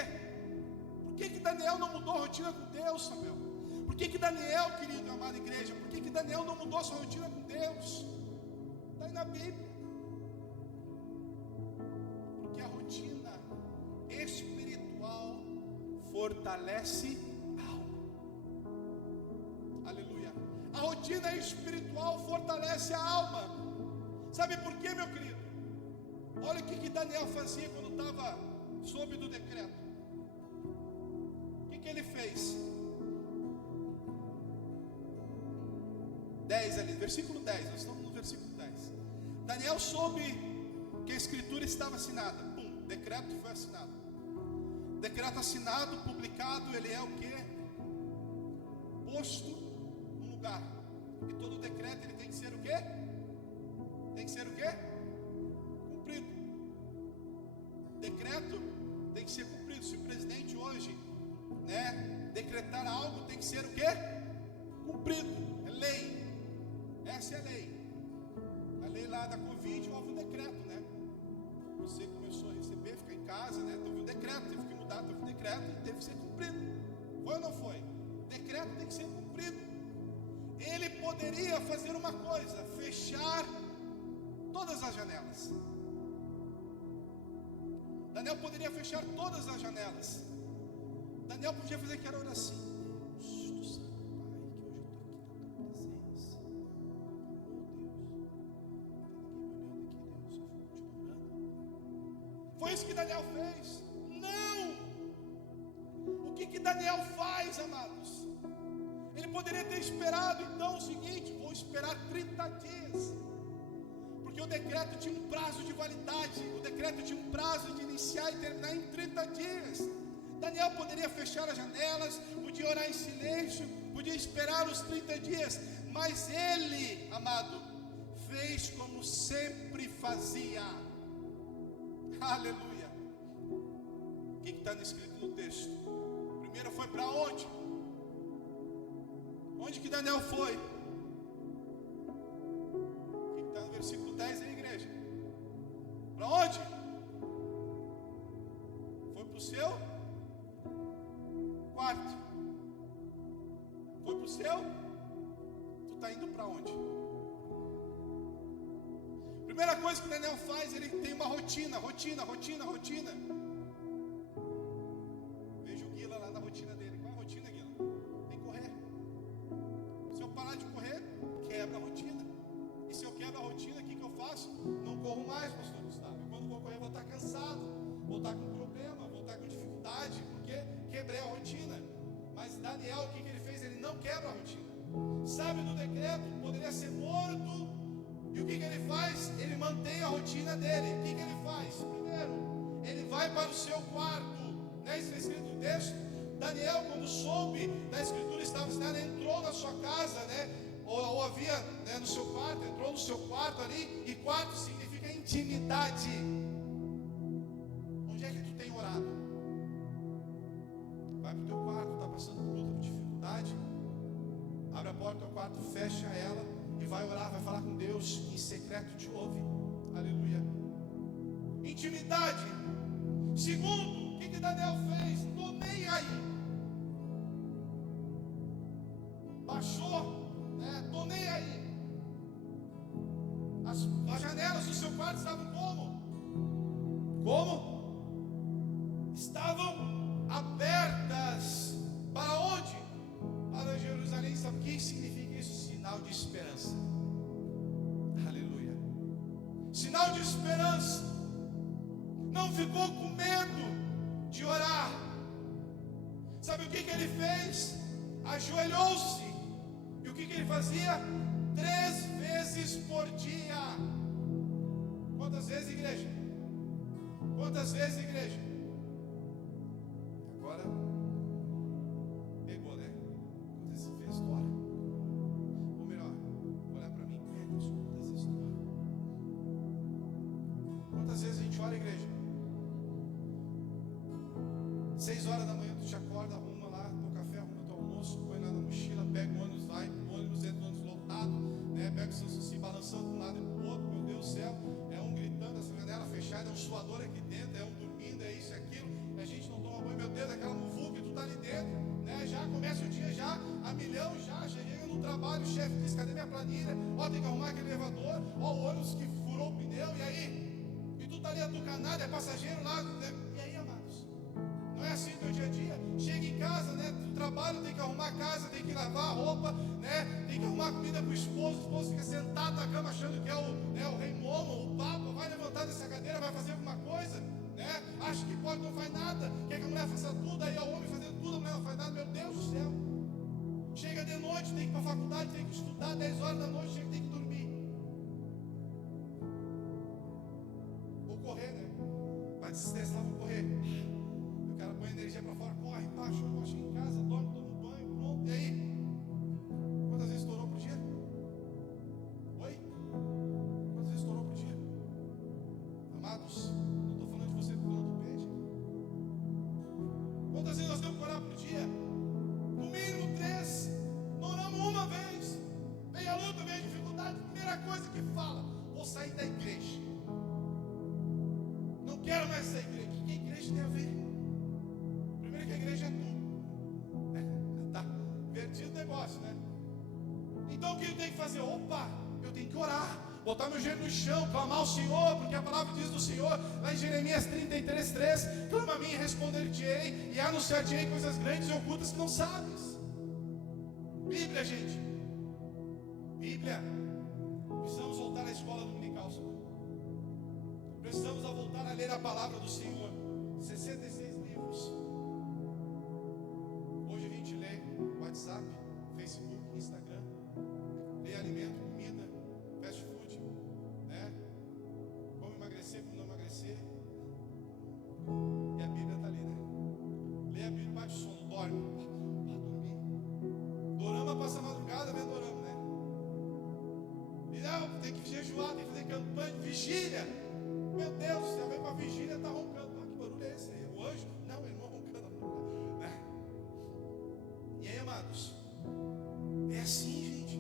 Por que Daniel não mudou a rotina com Deus, Samuel? Por que Daniel, querido, amada igreja, por que Daniel não mudou sua rotina com Deus? Está aí na Bíblia. Porque a rotina espiritual fortalece a alma. Aleluia. A rotina espiritual fortalece a alma. Sabe por quê, meu querido? Olha o que Daniel fazia quando estava sob do decreto. O que ele fez? 10 ali, versículo 10. Nós estamos no versículo 10. Daniel soube que a escritura estava assinada. Pum, decreto foi assinado. Decreto assinado, publicado, ele é o quê? Posto no lugar. E todo decreto ele tem que ser o quê? Tem que ser o quê? Cumprido. Decreto tem que ser cumprido. Se o presidente hoje, decretar algo, tem que ser o quê? Cumprido. É lei. Essa é a lei. A lei lá da Covid, houve um decreto, né? Você começou a receber, ficar em casa, né? Houve um decreto, teve que mudar, teve um decreto e teve que ser cumprido. Foi ou não foi? Decreto tem que ser cumprido. Ele poderia fazer uma coisa: fechar todas as janelas. Daniel poderia fechar todas as janelas. Daniel podia fazer aquela oração: Deus do Santo Pai, que hoje eu estou aqui na tua presença. Oh Deus, não tem ninguém me olhando aqui, Deus, eu vou continuar orando. Foi isso que Daniel fez? Não! O que Daniel faz, amados? Ele poderia ter esperado então o seguinte: vou esperar 30 dias. Porque o decreto tinha um prazo de validade. O decreto tinha um prazo de iniciar e terminar em 30 dias. Daniel poderia fechar as janelas, podia orar em silêncio, podia esperar os 30 dias, mas ele, amado, fez como sempre fazia. Aleluia. O que está escrito no texto? Primeiro foi para onde? Onde que Daniel foi? O que está no versículo 10 aí, igreja? Para onde? Foi para o seu quarto. Foi para o seu? Tu está indo para onde? Primeira coisa que Daniel faz, ele tem uma rotina. Vejo o Guila lá na rotina dele. Qual é a rotina, Guila? Tem que correr. Se eu parar de correr, quebra a rotina. E se eu quebro a rotina, o que eu faço? Não corro mais, pastor Gustavo. E quando vou correr, vou estar cansado, vou estar com problema, vou estar com dificuldade, porque quebrei a rotina. Mas Daniel, o que ele fez? Ele não quebra a rotina. Sabe do decreto, poderia ser morto. E o que ele faz? Ele mantém a rotina dele. O que ele faz? Primeiro, ele vai para o seu quarto. Né? Isso é escrito no texto. Daniel, quando soube da escritura, estava ensinando, entrou na sua casa, né? Ou havia, né, no seu quarto, entrou no seu quarto ali. E quarto significa intimidade. Onde é que tu tem orado? Vai para o teu quarto, está passando por luta, por dificuldade. Abre a porta do teu quarto, fecha ela e vai orar, vai falar com Deus. Em secreto te ouve. Aleluia. Intimidade. Segundo, o que Daniel fez? Tô nem aí. Baixou, né? Tô nem aí. As janelas do seu quarto estavam como? Como? Estavam abertas. Para onde? Para Jerusalém. Sabe o que significa isso? Sinal de esperança. Aleluia. Sinal de esperança. Não ficou com medo de orar. Sabe o que ele fez? Ajoelhou-se. E o que ele fazia? 3 vezes por dia. Quantas vezes, igreja? Quantas vezes, igreja? Agora pegou, né? Quantas vezes tu ora? Ou melhor, olhar para mim, quantas vezes tu ora? Quantas vezes a gente ora, igreja? 6 horas da manhã tu te acorda, arruma lá teu café, arruma teu almoço, põe lá na mochila, pega o ônibus, vai pro ônibus, entra no ônibus lotado, né? Pega o seu assim, balançando de um lado e pro outro, meu Deus do céu, é um gritando, essa janela fechada, é um suador aqui dentro, é um dormindo, é isso, é aquilo, a gente não toma banho, meu Deus, aquela muvuca, tu tá ali dentro, né? Já começa o dia já, a milhão já chega no trabalho, o chefe diz, cadê minha planilha? Ó, tem que arrumar aquele elevador, ó, o ônibus que furou o pneu, e aí? E tu tá ali atucanado, é passageiro lá, né? E aí, amados? Não é assim teu dia a dia? Chega em casa, né? Do trabalho, tem que arrumar a casa, tem que lavar a roupa, né? Tem que arrumar comida pro esposo. O esposo fica sentado na cama achando que é o rei momo, o papa. Vai levantar dessa cadeira, vai fazer alguma coisa, né? Acha que pode, não faz nada. Quer que a mulher faça tudo, aí é o homem fazendo tudo, a mulher não faz nada. Meu Deus do céu. Chega de noite, tem que ir para a faculdade, tem que estudar. 10 horas da noite, chega, tem que dormir. Vou correr, né? Vai desestressar, vou correr. O cara põe energia para fora, corre, pá, chega em casa, dorme, toma um banho, pronto. E aí? Quantas vezes estourou por dia? Oi? Quantas vezes estourou por dia? Amados, não estou falando de você porque não tu pede. Quantas vezes nós temos que orar por dia? No mínimo 3. Não oramos uma vez. Vem a luta, vem a dificuldade. Primeira coisa que fala: vou sair da igreja. Não quero mais sair da igreja. O que a igreja tem a ver? Primeiro que a igreja é tu. Tá invertido o negócio, né? Então o que eu tenho que fazer? Opa, eu tenho que orar, botar meu joelho no chão, clamar ao Senhor, porque a palavra diz do Senhor, lá em Jeremias 33:3, clama a mim e responder-te-ei, e anunciar-te-ei coisas grandes e ocultas que não sabes. Bíblia, gente. Bíblia. Precisamos voltar à escola dominical, Senhor. Precisamos voltar a ler a palavra do Senhor. 66 livros. Hoje a gente lê WhatsApp, Facebook, Instagram. Lê alimento, comida, fast food, né? Como emagrecer, como não emagrecer. E a Bíblia está ali, né? Lê a Bíblia, bate o sono, dorme. Para dormir. jejuar, tem que fazer campanha, vigília. Meu Deus, você vem para a vigília e está roncando. Ah, que barulho é esse aí? O anjo? Não, ele não roncando, né? E aí, amados, é assim, gente.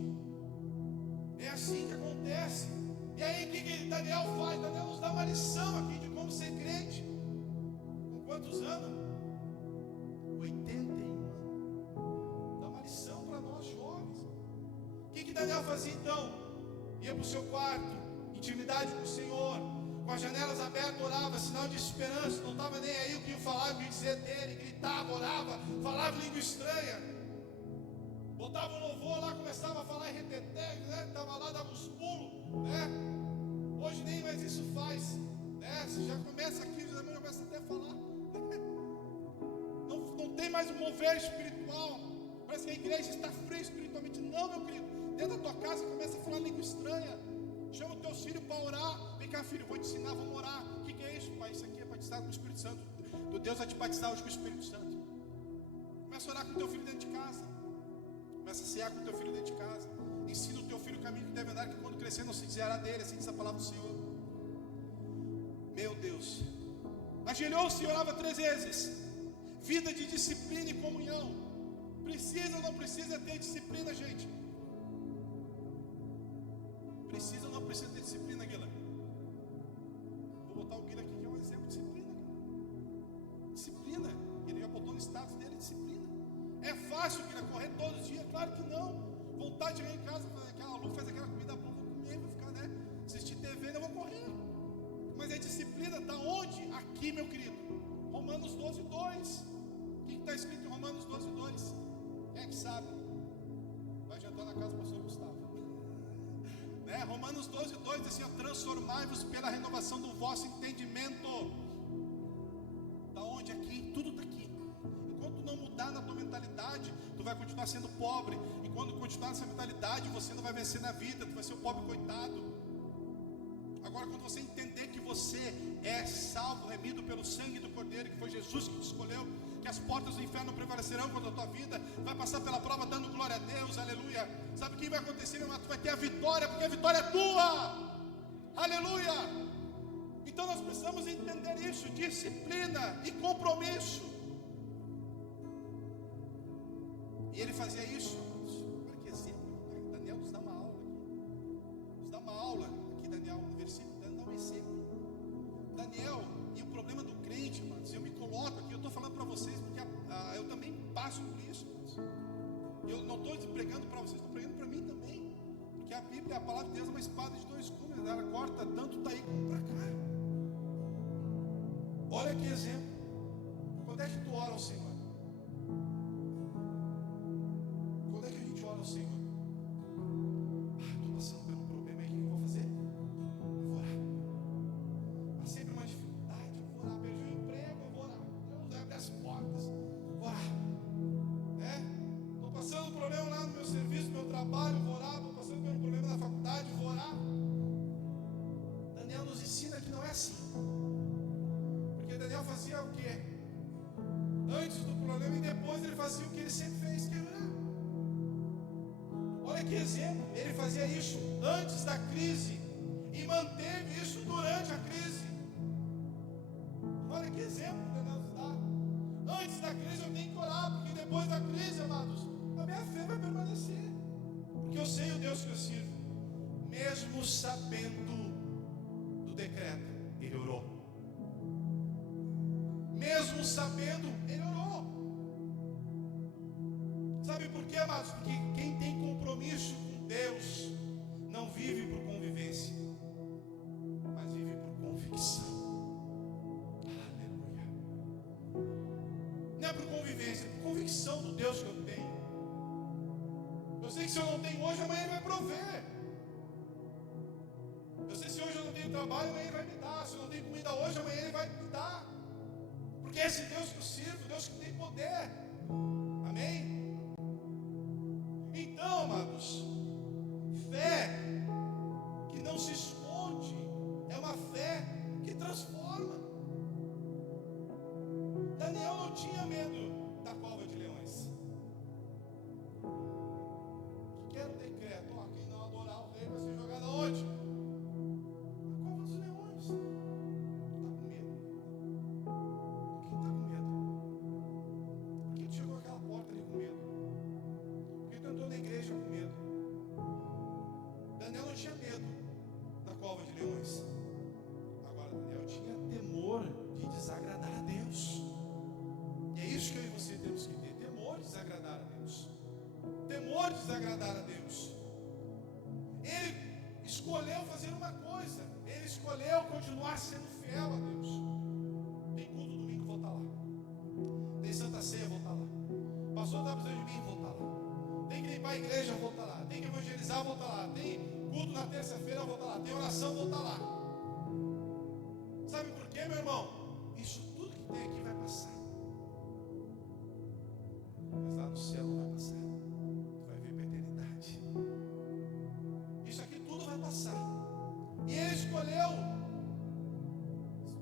É assim que acontece. E aí, o que Daniel faz? Daniel nos dá uma lição aqui de como ser crente. Com quantos anos? 81 anos. Dá uma lição para nós jovens. O que Daniel fazia então? Ia para o seu quarto, intimidade com o Senhor, com as janelas abertas, orava, sinal de esperança, não estava nem aí o que falava, o que dizer dele, gritava, orava, falava língua estranha, botava um louvor lá, começava a falar em reteté, né? Estava lá, dava uns pulos, né? Hoje nem mais isso faz, né? Você já começa aqui, já começa até a falar, não tem mais um mover espiritual, parece que a igreja está fria espiritualmente. Não, meu querido, dentro da tua casa começa a falar língua estranha. Chama os teus filhos para orar. Vem cá, filho, vou te ensinar, vamos orar. O que é isso, pai? Isso aqui é batizado com o Espírito Santo. Do Deus vai te batizar hoje com o Espírito Santo. Começa a orar com o teu filho dentro de casa. Começa a cear com o teu filho dentro de casa. Ensina o teu filho o caminho que deve andar, que quando crescer não se desviará dele. Assim diz a palavra do Senhor. Meu Deus. Ajoelhou-se e orava 3 vezes. Vida de disciplina e comunhão. Precisa ou não precisa ter disciplina, gente? Precisa ou não precisa ter disciplina, Guilherme? Vou botar o Guilherme aqui que é um exemplo de disciplina. Disciplina. Ele já botou no status dele, disciplina. É fácil, Guilherme, correr todos os dias? Claro que não. Vontade de chegar em casa, fazer aquela luz, faz aquela comida boa, vou comer, vou ficar, né? Assistir TV, não vou correr. Mas a disciplina está onde? Aqui, meu querido. Romanos 12, 2. O que está escrito em Romanos 12, 2? Quem é que sabe? Vai jantar na casa do pastor Gustavo. Né? Romanos 12, 2 diz assim: transformai-vos pela renovação do vosso entendimento. Da onde? Aqui, tudo está aqui. Enquanto tu não mudar na tua mentalidade, tu vai continuar sendo pobre. E quando continuar nessa mentalidade, você não vai vencer na vida, tu vai ser o pobre coitado. Agora, quando você entender que você é salvo, remido pelo sangue do Cordeiro, que foi Jesus que te escolheu, que as portas do inferno não prevalecerão contra a tua vida, vai passar pela prova dando glória a Deus, aleluia. Sabe o que vai acontecer, meu irmão? Tu vai ter a vitória, porque a vitória é tua, aleluia. Então nós precisamos entender isso, disciplina e compromisso. E ele fazia isso. Olha que exemplo. Daniel nos dá uma aula aqui. Nos dá uma aula aqui, Daniel, no versículo, dá um exemplo. Daniel, e o problema do crente, irmãos, eu me coloco aqui, eu estou falando para vocês, porque eu também passo por isso, irmãos. Eu não estou pregando para vocês, estou pregando para mim também. Porque a Bíblia, a palavra de Deus é uma espada de 2 gumes, ela corta tanto daí como para cá. Olha que exemplo. Quando é que tu ora ao Senhor? Quando é que a gente ora ao Senhor? Estou passando por um problema aí, o que eu vou fazer? Vou orar. Há sempre uma dificuldade, eu vou orar. Perdi o emprego, eu vou orar. Deus abre as portas, vou orar. Estou passando um problema lá no meu serviço, no meu trabalho, vou orar. Estou passando por um problema na faculdade, vou orar. Daniel nos ensina que não é assim. Porque Daniel fazia o quê? Antes do problema e depois ele fazia o que ele sempre fez, que era orar. Olha que exemplo, ele fazia isso antes da crise e manteve isso durante a crise. Olha que exemplo que Deus nos dá. Antes da crise eu tenho que orar, porque depois da crise, amados, a minha fé vai permanecer. Porque eu sei o Deus que eu sirvo. Mesmo sabendo do decreto, ele orou. Mesmo sabendo, ele orou. Sabe por quê, amados? Porque quem tem compromisso com Deus não vive por convivência, mas vive por convicção. Aleluia. Não é por convivência, é por convicção do Deus que eu tenho. Eu sei que se eu não tenho hoje, amanhã Ele vai prover. Eu sei que se hoje eu não tenho trabalho, amanhã Ele vai me dar. Se eu não tenho comida hoje, amanhã Ele vai me dar. Porque esse Deus que eu sirvo, Deus que tem poder. Amém? Então, amados, fé que não se esconde é uma fé que transforma. Daniel não tinha medo da cova de leões. Que era o decreto? Quem não adorar o rei vai ser jogado aonde? leões. Agora, Daniel tinha temor de desagradar a Deus. E é isso que eu e você temos que ter: temor de desagradar a Deus. Temor de desagradar a Deus. Ele escolheu fazer uma coisa. Ele escolheu continuar sendo fiel a Deus. Tem culto domingo, vou estar lá. Tem Santa Ceia, vou estar lá. O pastor está precisando de mim, vou estar lá. Tem que limpar a igreja, vou estar lá. Tem que evangelizar, vou estar lá. Tem culto na terça-feira, vou estar lá. Tem oração, vou estar lá. Sabe por quê, meu irmão? Isso tudo que tem aqui vai passar. Mas lá no céu não vai passar. Tu vai ver para a eternidade. Isso aqui tudo vai passar. E ele escolheu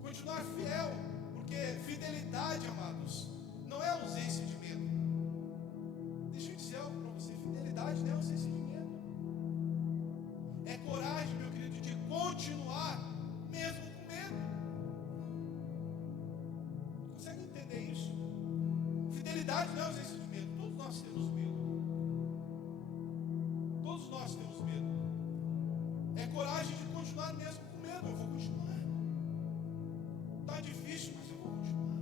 continuar fiel. Porque fidelidade, amados, não é ausência de medo. Deixa eu dizer algo para você: fidelidade não é ausência de medo. É coragem, meu querido, de continuar mesmo com medo. Consegue entender isso? Fidelidade não é ausência de medo. Todos nós temos medo. Todos nós temos medo. É coragem de continuar mesmo com medo. Eu vou continuar. Está difícil, mas eu vou continuar.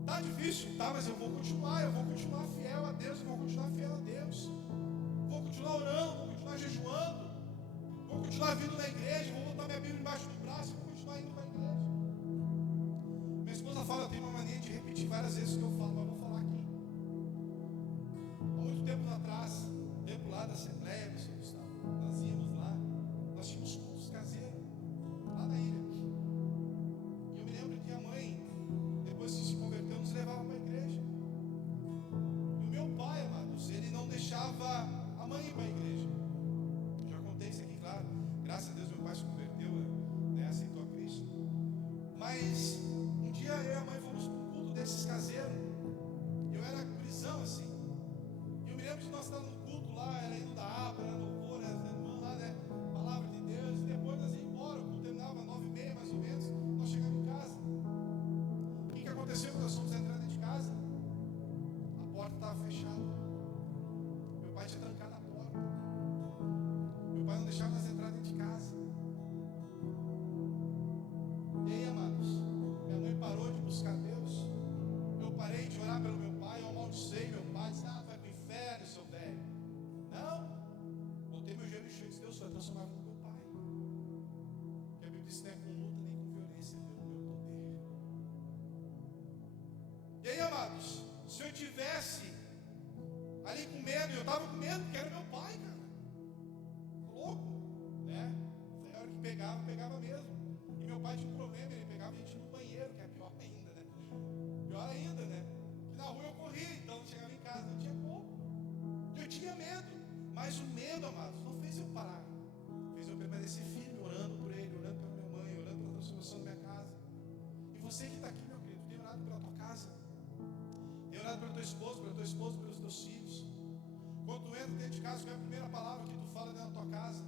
Está difícil, tá, mas eu vou continuar. Eu vou continuar fiel a Deus. Eu vou continuar fiel a Deus. Vou continuar orando. Vou continuar jejuando. Vou continuar vindo na igreja. Vou botar minha Bíblia embaixo do braço. Vou continuar indo para a igreja. Minha esposa fala: eu tenho uma mania de repetir várias vezes o que eu falo, mas vou falar aqui. Há muito tempo atrás, tempo lá da Assembleia, São Gustavo, nós íamos lá, nós tínhamos cultos caseiros lá na ilha. E eu me lembro que a mãe, depois que se converteu, nos levava para a igreja. E o meu pai, amados, ele não deixava a mãe ir para a igreja. Eu já contei isso aqui, claro. Graças a Deus meu pai se converteu, né, aceitou a Cristo. Mas um dia eu e a mãe fomos para um culto desses caseiros. Eu era gurizão assim. E eu me lembro de nós estar no culto lá, era indo da Abra, era louvor, era as irmãs lá, né? Palavra de Deus. E depois nós íamos embora. O culto terminava 9h30 mais ou menos. Nós chegamos em casa. O que aconteceu quando nós fomos entrar dentro de casa? A porta estava fechada. Meu pai tinha trancado a porta. Meu pai não deixava nós entrar dentro de casa. E aí, amados, minha mãe parou de buscar Deus. Eu parei de orar pelo meu pai. Eu amaldicei meu pai. Disse: ah, vai para o inferno, seu velho. Não. Botei meu joelho no chão e disse: Deus, vai transformar no meu pai. Porque a Bíblia diz: não é com luta nem com violência, pelo meu poder. E aí, amados, se eu tivesse ali com medo, eu estava com medo porque era meu pai, cara. Louco, né? A hora que pegava mesmo. E meu pai tinha um problema, ele pegava a gente no banheiro, que é pior ainda, né? Pior ainda, né? Que na rua eu corria, então não chegava em casa, não tinha como. Eu tinha medo, mas o medo, amados, não fez eu parar. Fez eu permanecer firme, orando por ele, orando pela minha mãe, orando pela transformação da minha casa. E você que está aqui, meu querido, tem orado pela tua casa. Tem orado pelo teu esposo, pelos teus filhos. Quando tu entra dentro de casa, qual é a primeira palavra que tu fala dentro da tua casa?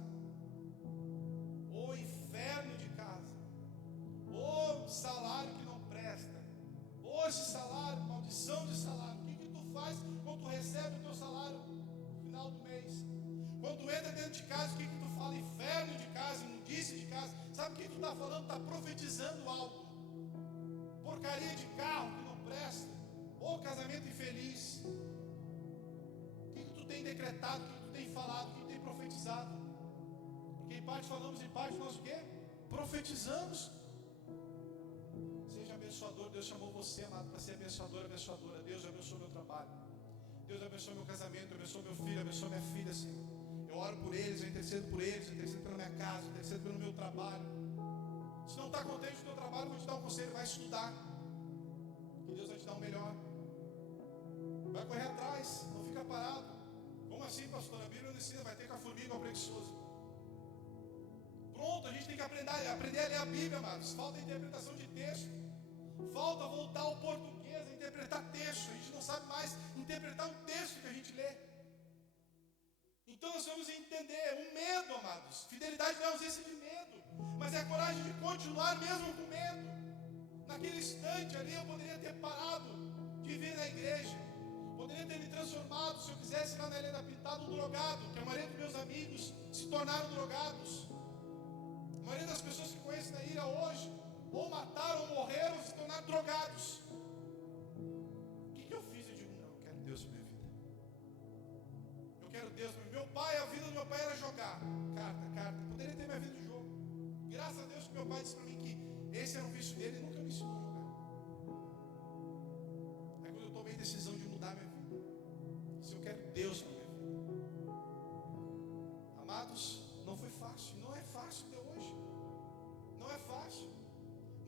O inferno de casa. O salário que não presta. Esse salário, maldição de salário. O que tu faz quando tu recebe o teu salário no final do mês? Quando tu entra dentro de casa, o que tu fala? Inferno de casa, imundície de casa. Sabe o que tu está falando? Está profetizando algo. Porcaria de carro que não presta. Ou casamento infeliz. O que tu tem decretado? O que tu tem falado? O que tu tem profetizado? Porque em parte falamos, em parte nós o quê? Profetizamos. Seja abençoador. Deus chamou você, amado, para ser abençoador, abençoadora. Deus abençoe meu trabalho. Deus abençoe meu casamento. Abençoe meu filho, abençoe minha filha, Senhor. Eu oro por eles, eu intercedo por eles, eu intercedo pela minha casa, eu intercedo pelo meu trabalho. Se não está contente com o teu trabalho, eu vou te dar um conselho: vai estudar. Que Deus vai te dar o melhor. Vai correr atrás, não fica parado. Como assim, pastor? A Bíblia não ensina, vai ter com a formiga ao preguiçoso. Pronto, a gente tem que aprender a ler a Bíblia, amados. Falta interpretação de texto. Falta voltar ao português, a interpretar texto. A gente não sabe mais interpretar um texto que a gente lê. Então nós vamos entender o medo, amados. Fidelidade não é ausência de medo, mas é a coragem de continuar mesmo com medo. Naquele instante ali eu poderia ter parado de vir na igreja. Poderia ter me transformado, se eu quisesse, lá na Helena Pintado, um drogado, que a maioria dos meus amigos se tornaram drogados. maioria das pessoas que conhecem na ilha hoje, ou mataram, ou morreram, ou se tornaram drogados. O que eu fiz? Eu digo, não, eu quero Deus na minha vida. Eu quero Deus. Meu pai, a vida do meu pai era jogar carta. Poderia ter minha vida de jogo. Graças a Deus que meu pai disse para mim que esse era um vício dele e nunca me ensinou a jogar. Aí quando eu tomei a decisão de mudar minha vida, se eu quero Deus na minha vida. Amados, não foi fácil. Não é fácil até hoje. Não é fácil.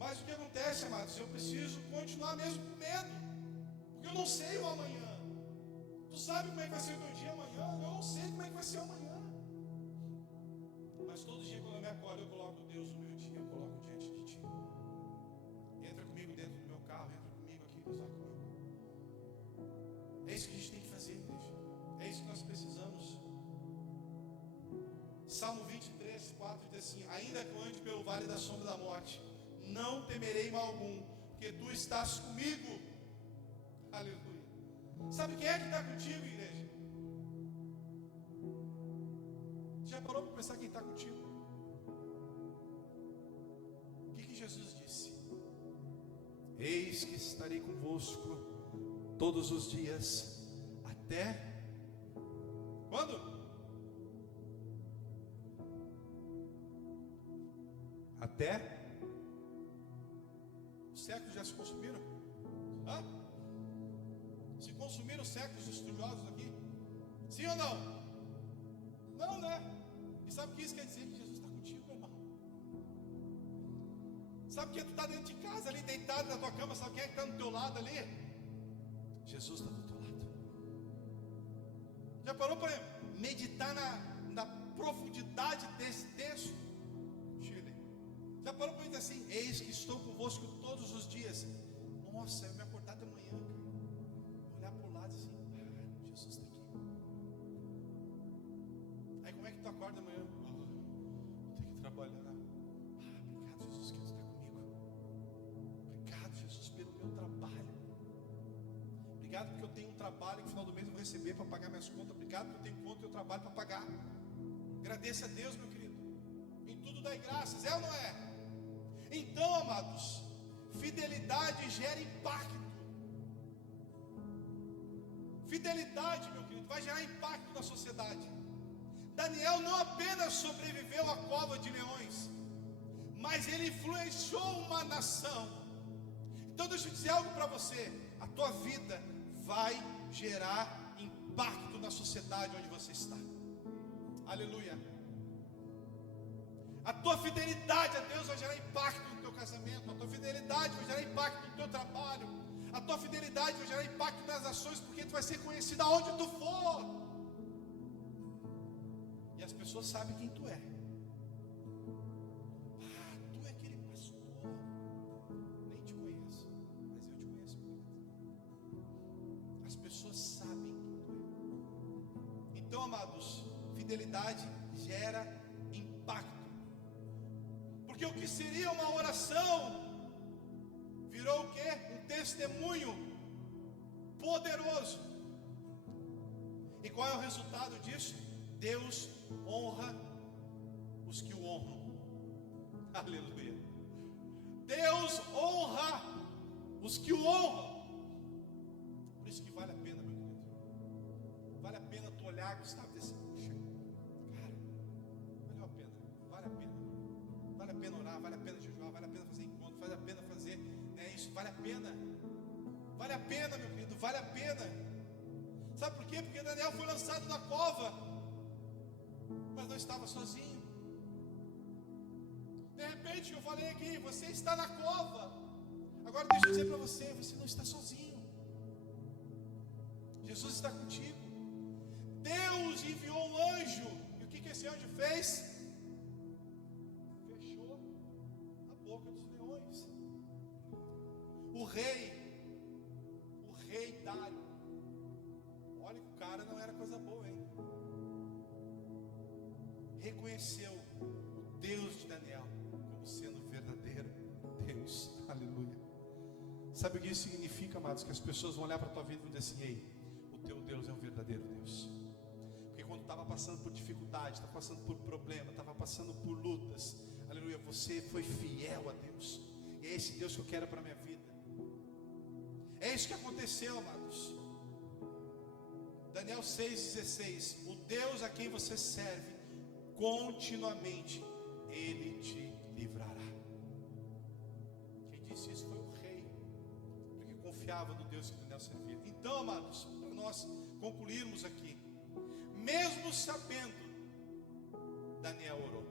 Mas o que acontece, amados? Eu preciso continuar mesmo com medo. Porque eu não sei o amanhã. Tu sabe como é que vai ser o teu dia amanhã? Eu não sei como é que vai ser amanhã. Mas todo dia quando eu me acordo, eu coloco Deus no meu dia, eu coloco diante de ti. Entra comigo dentro do meu carro, entra comigo aqui, Deus vai comigo. É isso que a gente tem que fazer, igreja. É isso que nós precisamos. Salmo 23, 4 diz assim: ainda que eu ande pelo vale da sombra da morte, não temerei mal algum, porque tu estás comigo. Aleluia. Sabe quem é que está contigo, igreja? Já parou para pensar quem está contigo? O que Jesus disse? Eis que estarei convosco todos os dias, até quando? Até os séculos já se consumiram? Hã? Se consumiram os séculos estudiosos aqui? Sim ou não? Não, né? E sabe o que isso quer dizer? Que Jesus está contigo, meu irmão. Sabe que tu está dentro de casa ali, deitado na tua cama, sabe quem é que está do teu lado ali? Jesus está do teu lado. Já parou para meditar na profundidade desse texto? Chile. Já parou para dizer assim: eis que estou convosco todos os dias. Nossa, eu me acordar de manhã, cara, olhar para o lado assim, Jesus está aqui. Aí como é que tu acorda amanhã? Vou ter que trabalhar. Obrigado, Jesus, que tu está comigo. Obrigado, Jesus, pelo meu trabalho. Obrigado porque eu tenho um trabalho que no final do mês eu vou receber para pagar minhas contas. Obrigado porque eu tenho conta e eu trabalho para pagar. Agradeça a Deus, meu querido. Em tudo dai graças, é ou não é? Então, amados, fidelidade gera impacto. Fidelidade, meu querido, vai gerar impacto na sociedade. Daniel não apenas sobreviveu à cova de leões, mas ele influenciou uma nação. Então deixa eu dizer algo para você: a tua vida vai gerar impacto na sociedade onde você está. Aleluia. A tua fidelidade a Deus vai gerar impacto no teu casamento. A tua fidelidade vai gerar impacto no teu trabalho. A tua fidelidade vai gerar impacto nas ações, porque tu vai ser conhecido aonde tu for. E as pessoas sabem quem tu é. Tu é aquele pastor. Nem te conheço, mas eu te conheço, meu querido. As pessoas sabem quem tu é. Então, amados, fidelidade gera impacto. Porque o que seria uma oração virou o quê? Um testemunho poderoso. E qual é o resultado disso? Deus honra os que o honram. Aleluia. Deus honra os que o honram. Por isso que vale a pena, meu querido. Vale a pena tu olhar, Gustavo, e dizer: puxa, cara, valeu a pena, vale a pena. Vale a pena orar, vale a pena jejuar, vale a pena fazer encontro, vale a pena fazer isso, vale a pena. Vale a pena, meu querido, vale a pena. Sabe por quê? Porque Daniel foi lançado na cova, mas não estava sozinho. De repente eu falei aqui: você está na cova. Agora deixa eu dizer para você: você não está sozinho. Jesus está contigo. Deus enviou um anjo. E o que esse anjo fez? Fechou a boca dos leões. O rei Dário, olha que o cara não era coisa boa, hein? Reconheceu o Deus de Daniel como sendo o verdadeiro Deus. Aleluia. Sabe o que isso significa, amados? Que as pessoas vão olhar para a tua vida e vão dizer assim: ei, o teu Deus é um verdadeiro Deus. Porque quando estava passando por dificuldade, estava passando por problema, estava passando por lutas, aleluia, você foi fiel a Deus. E é esse Deus que eu quero para a minha vida. É isso que aconteceu, amados. Daniel 6,16. O Deus a quem você serve, continuamente Ele te livrará. Quem disse isso foi o rei, porque confiava no Deus que Daniel servia. Então, amados, para nós concluirmos aqui, mesmo sabendo, Daniel orou.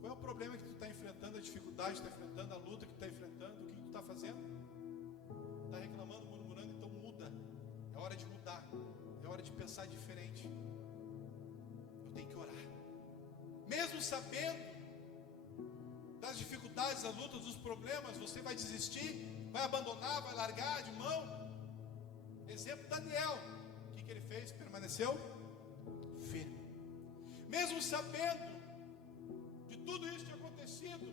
Qual é o problema que tu está enfrentando, a dificuldade que tu está enfrentando, a luta que tu está enfrentando? O que tu está fazendo? Está reclamando, murmurando? Então muda. É hora de mudar. É hora de pensar diferente. Eu tenho que orar. Mesmo sabendo das dificuldades, das lutas, dos problemas, você vai desistir, vai abandonar, vai largar de mão? Exemplo, Daniel. O que ele fez? Permaneceu firme. Mesmo sabendo de tudo isso que tinha acontecido,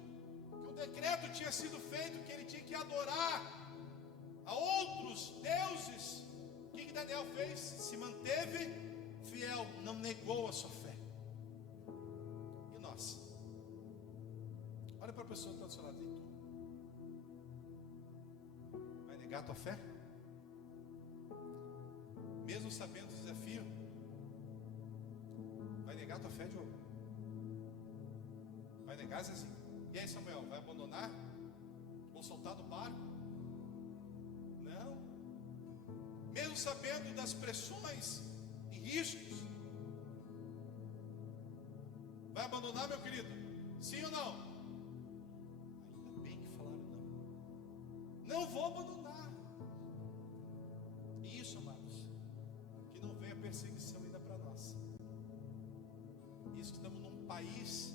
que o decreto tinha sido feito, que ele tinha que adorar a outros deuses, o que Daniel fez? Se manteve fiel, não negou a sua fé. E nós? Olha para a pessoa que está do seu lado. E tu? Vai negar a tua fé? Mesmo sabendo do desafio? Vai negar a tua fé, Diogo? Vai negar, Zezinho? E aí, Samuel, vai abandonar? Vou soltar do barco? Não. Mesmo sabendo das pressões e riscos, vai abandonar, meu querido? Sim ou não? Ainda bem que falaram não. Não vou abandonar. Isso, amados, que não venha perseguição ainda para nós. Isso que estamos num país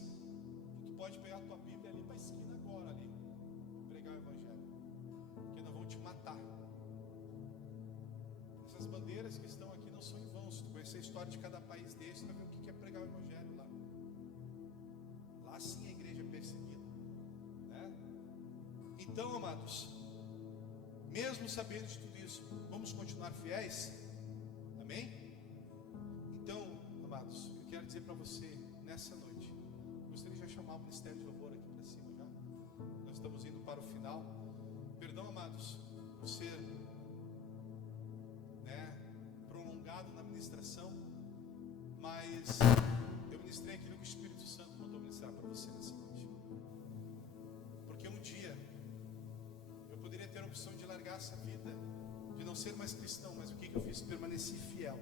que tu pode pegar a tua Bíblia ali para a esquina agora ali, pregar o Evangelho, porque não vão te matar. Essas bandeiras que estão aqui não são em vão. Se tu conhecer a história de cada país desse, tu vai ver o que é pregar o Evangelho lá. Lá sim a igreja é perseguida, né? Então, amados, mesmo sabendo de tudo isso, vamos continuar fiéis? Amém? Então, amados, eu quero dizer para você nessa noite, gostaria de já chamar o Ministério de Louvor aqui para cima já. Nós estamos indo para o final. Perdão, amados, por ser prolongado na ministração, mas eu ministrei aquilo que o Espírito Santo mandou ministrar para você nessa noite. Porque um dia eu poderia ter a opção de largar essa vida, de não ser mais cristão, mas o que eu fiz? Permaneci fiel.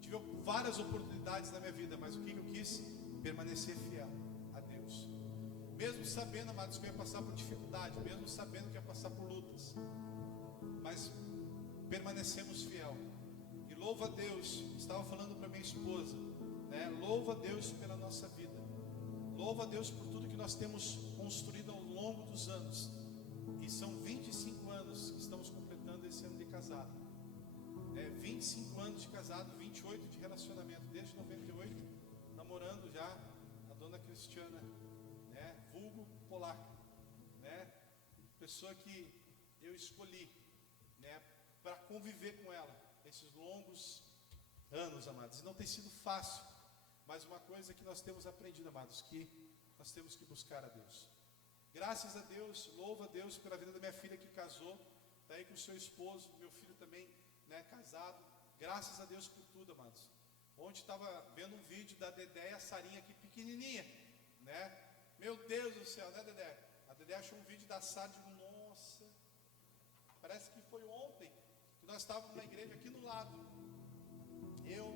Tive várias oportunidades na minha vida, mas o que eu quis? Permanecer fiel a Deus. Mesmo sabendo, amados, que eu ia passar por dificuldade, mesmo sabendo que ia passar por lutas, mas permanecemos fiel. E louva a Deus, estava falando para minha esposa, né? Louva a Deus pela nossa vida. Louva a Deus por tudo que nós temos construído ao longo dos anos. E são 25 anos que estamos completando esse ano de casado. 25 anos de casado, 28 de relacionamento, desde 98, namorando já a dona Cristiana, né? Vulgo polaca, né? Pessoa que eu escolhi, né? Para conviver com ela esses longos anos, amados. E não tem sido fácil, mas uma coisa que nós temos aprendido, amados, que nós temos que buscar a Deus. Graças a Deus, louvo a Deus pela vida da minha filha que casou, está aí com o seu esposo, meu filho também, né, casado. Graças a Deus por tudo, amados. Ontem estava vendo um vídeo da Dedé e a Sarinha aqui pequenininha, né? Meu Deus do céu, né, Dedé? A Dedé achou um vídeo da Sara e digo, nossa, parece que foi ontem que nós estávamos na igreja aqui no lado. Eu,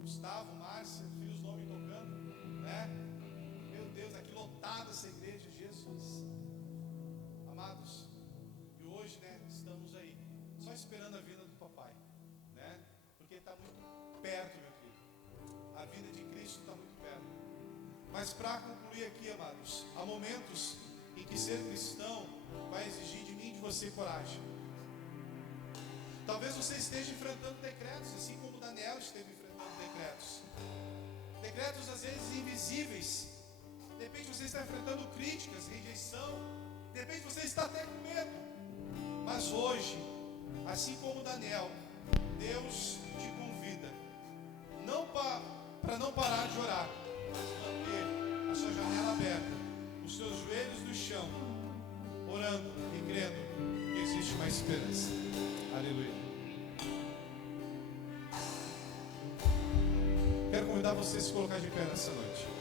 Gustavo, Márcia, vi os nomes tocando, né? Meu Deus, aqui lotada essa igreja, Jesus. Amados, e hoje, né, estamos aí, só esperando a vinda do papai, né? Porque está muito perto, meu filho. A vida de Cristo está muito perto. Mas para concluir aqui, amados, há momentos em que ser cristão vai exigir de mim e de você coragem. Talvez você esteja enfrentando decretos, assim como Daniel esteve enfrentando decretos. Decretos às vezes invisíveis. De repente você está enfrentando críticas, rejeição. De repente você está até com medo. Mas hoje, assim como Daniel, Deus te convida, não para não parar de orar, mas manter a sua janela aberta, os seus joelhos no chão, orando e crendo que existe uma esperança. Aleluia. Quero convidar você a se colocar de pé nessa noite.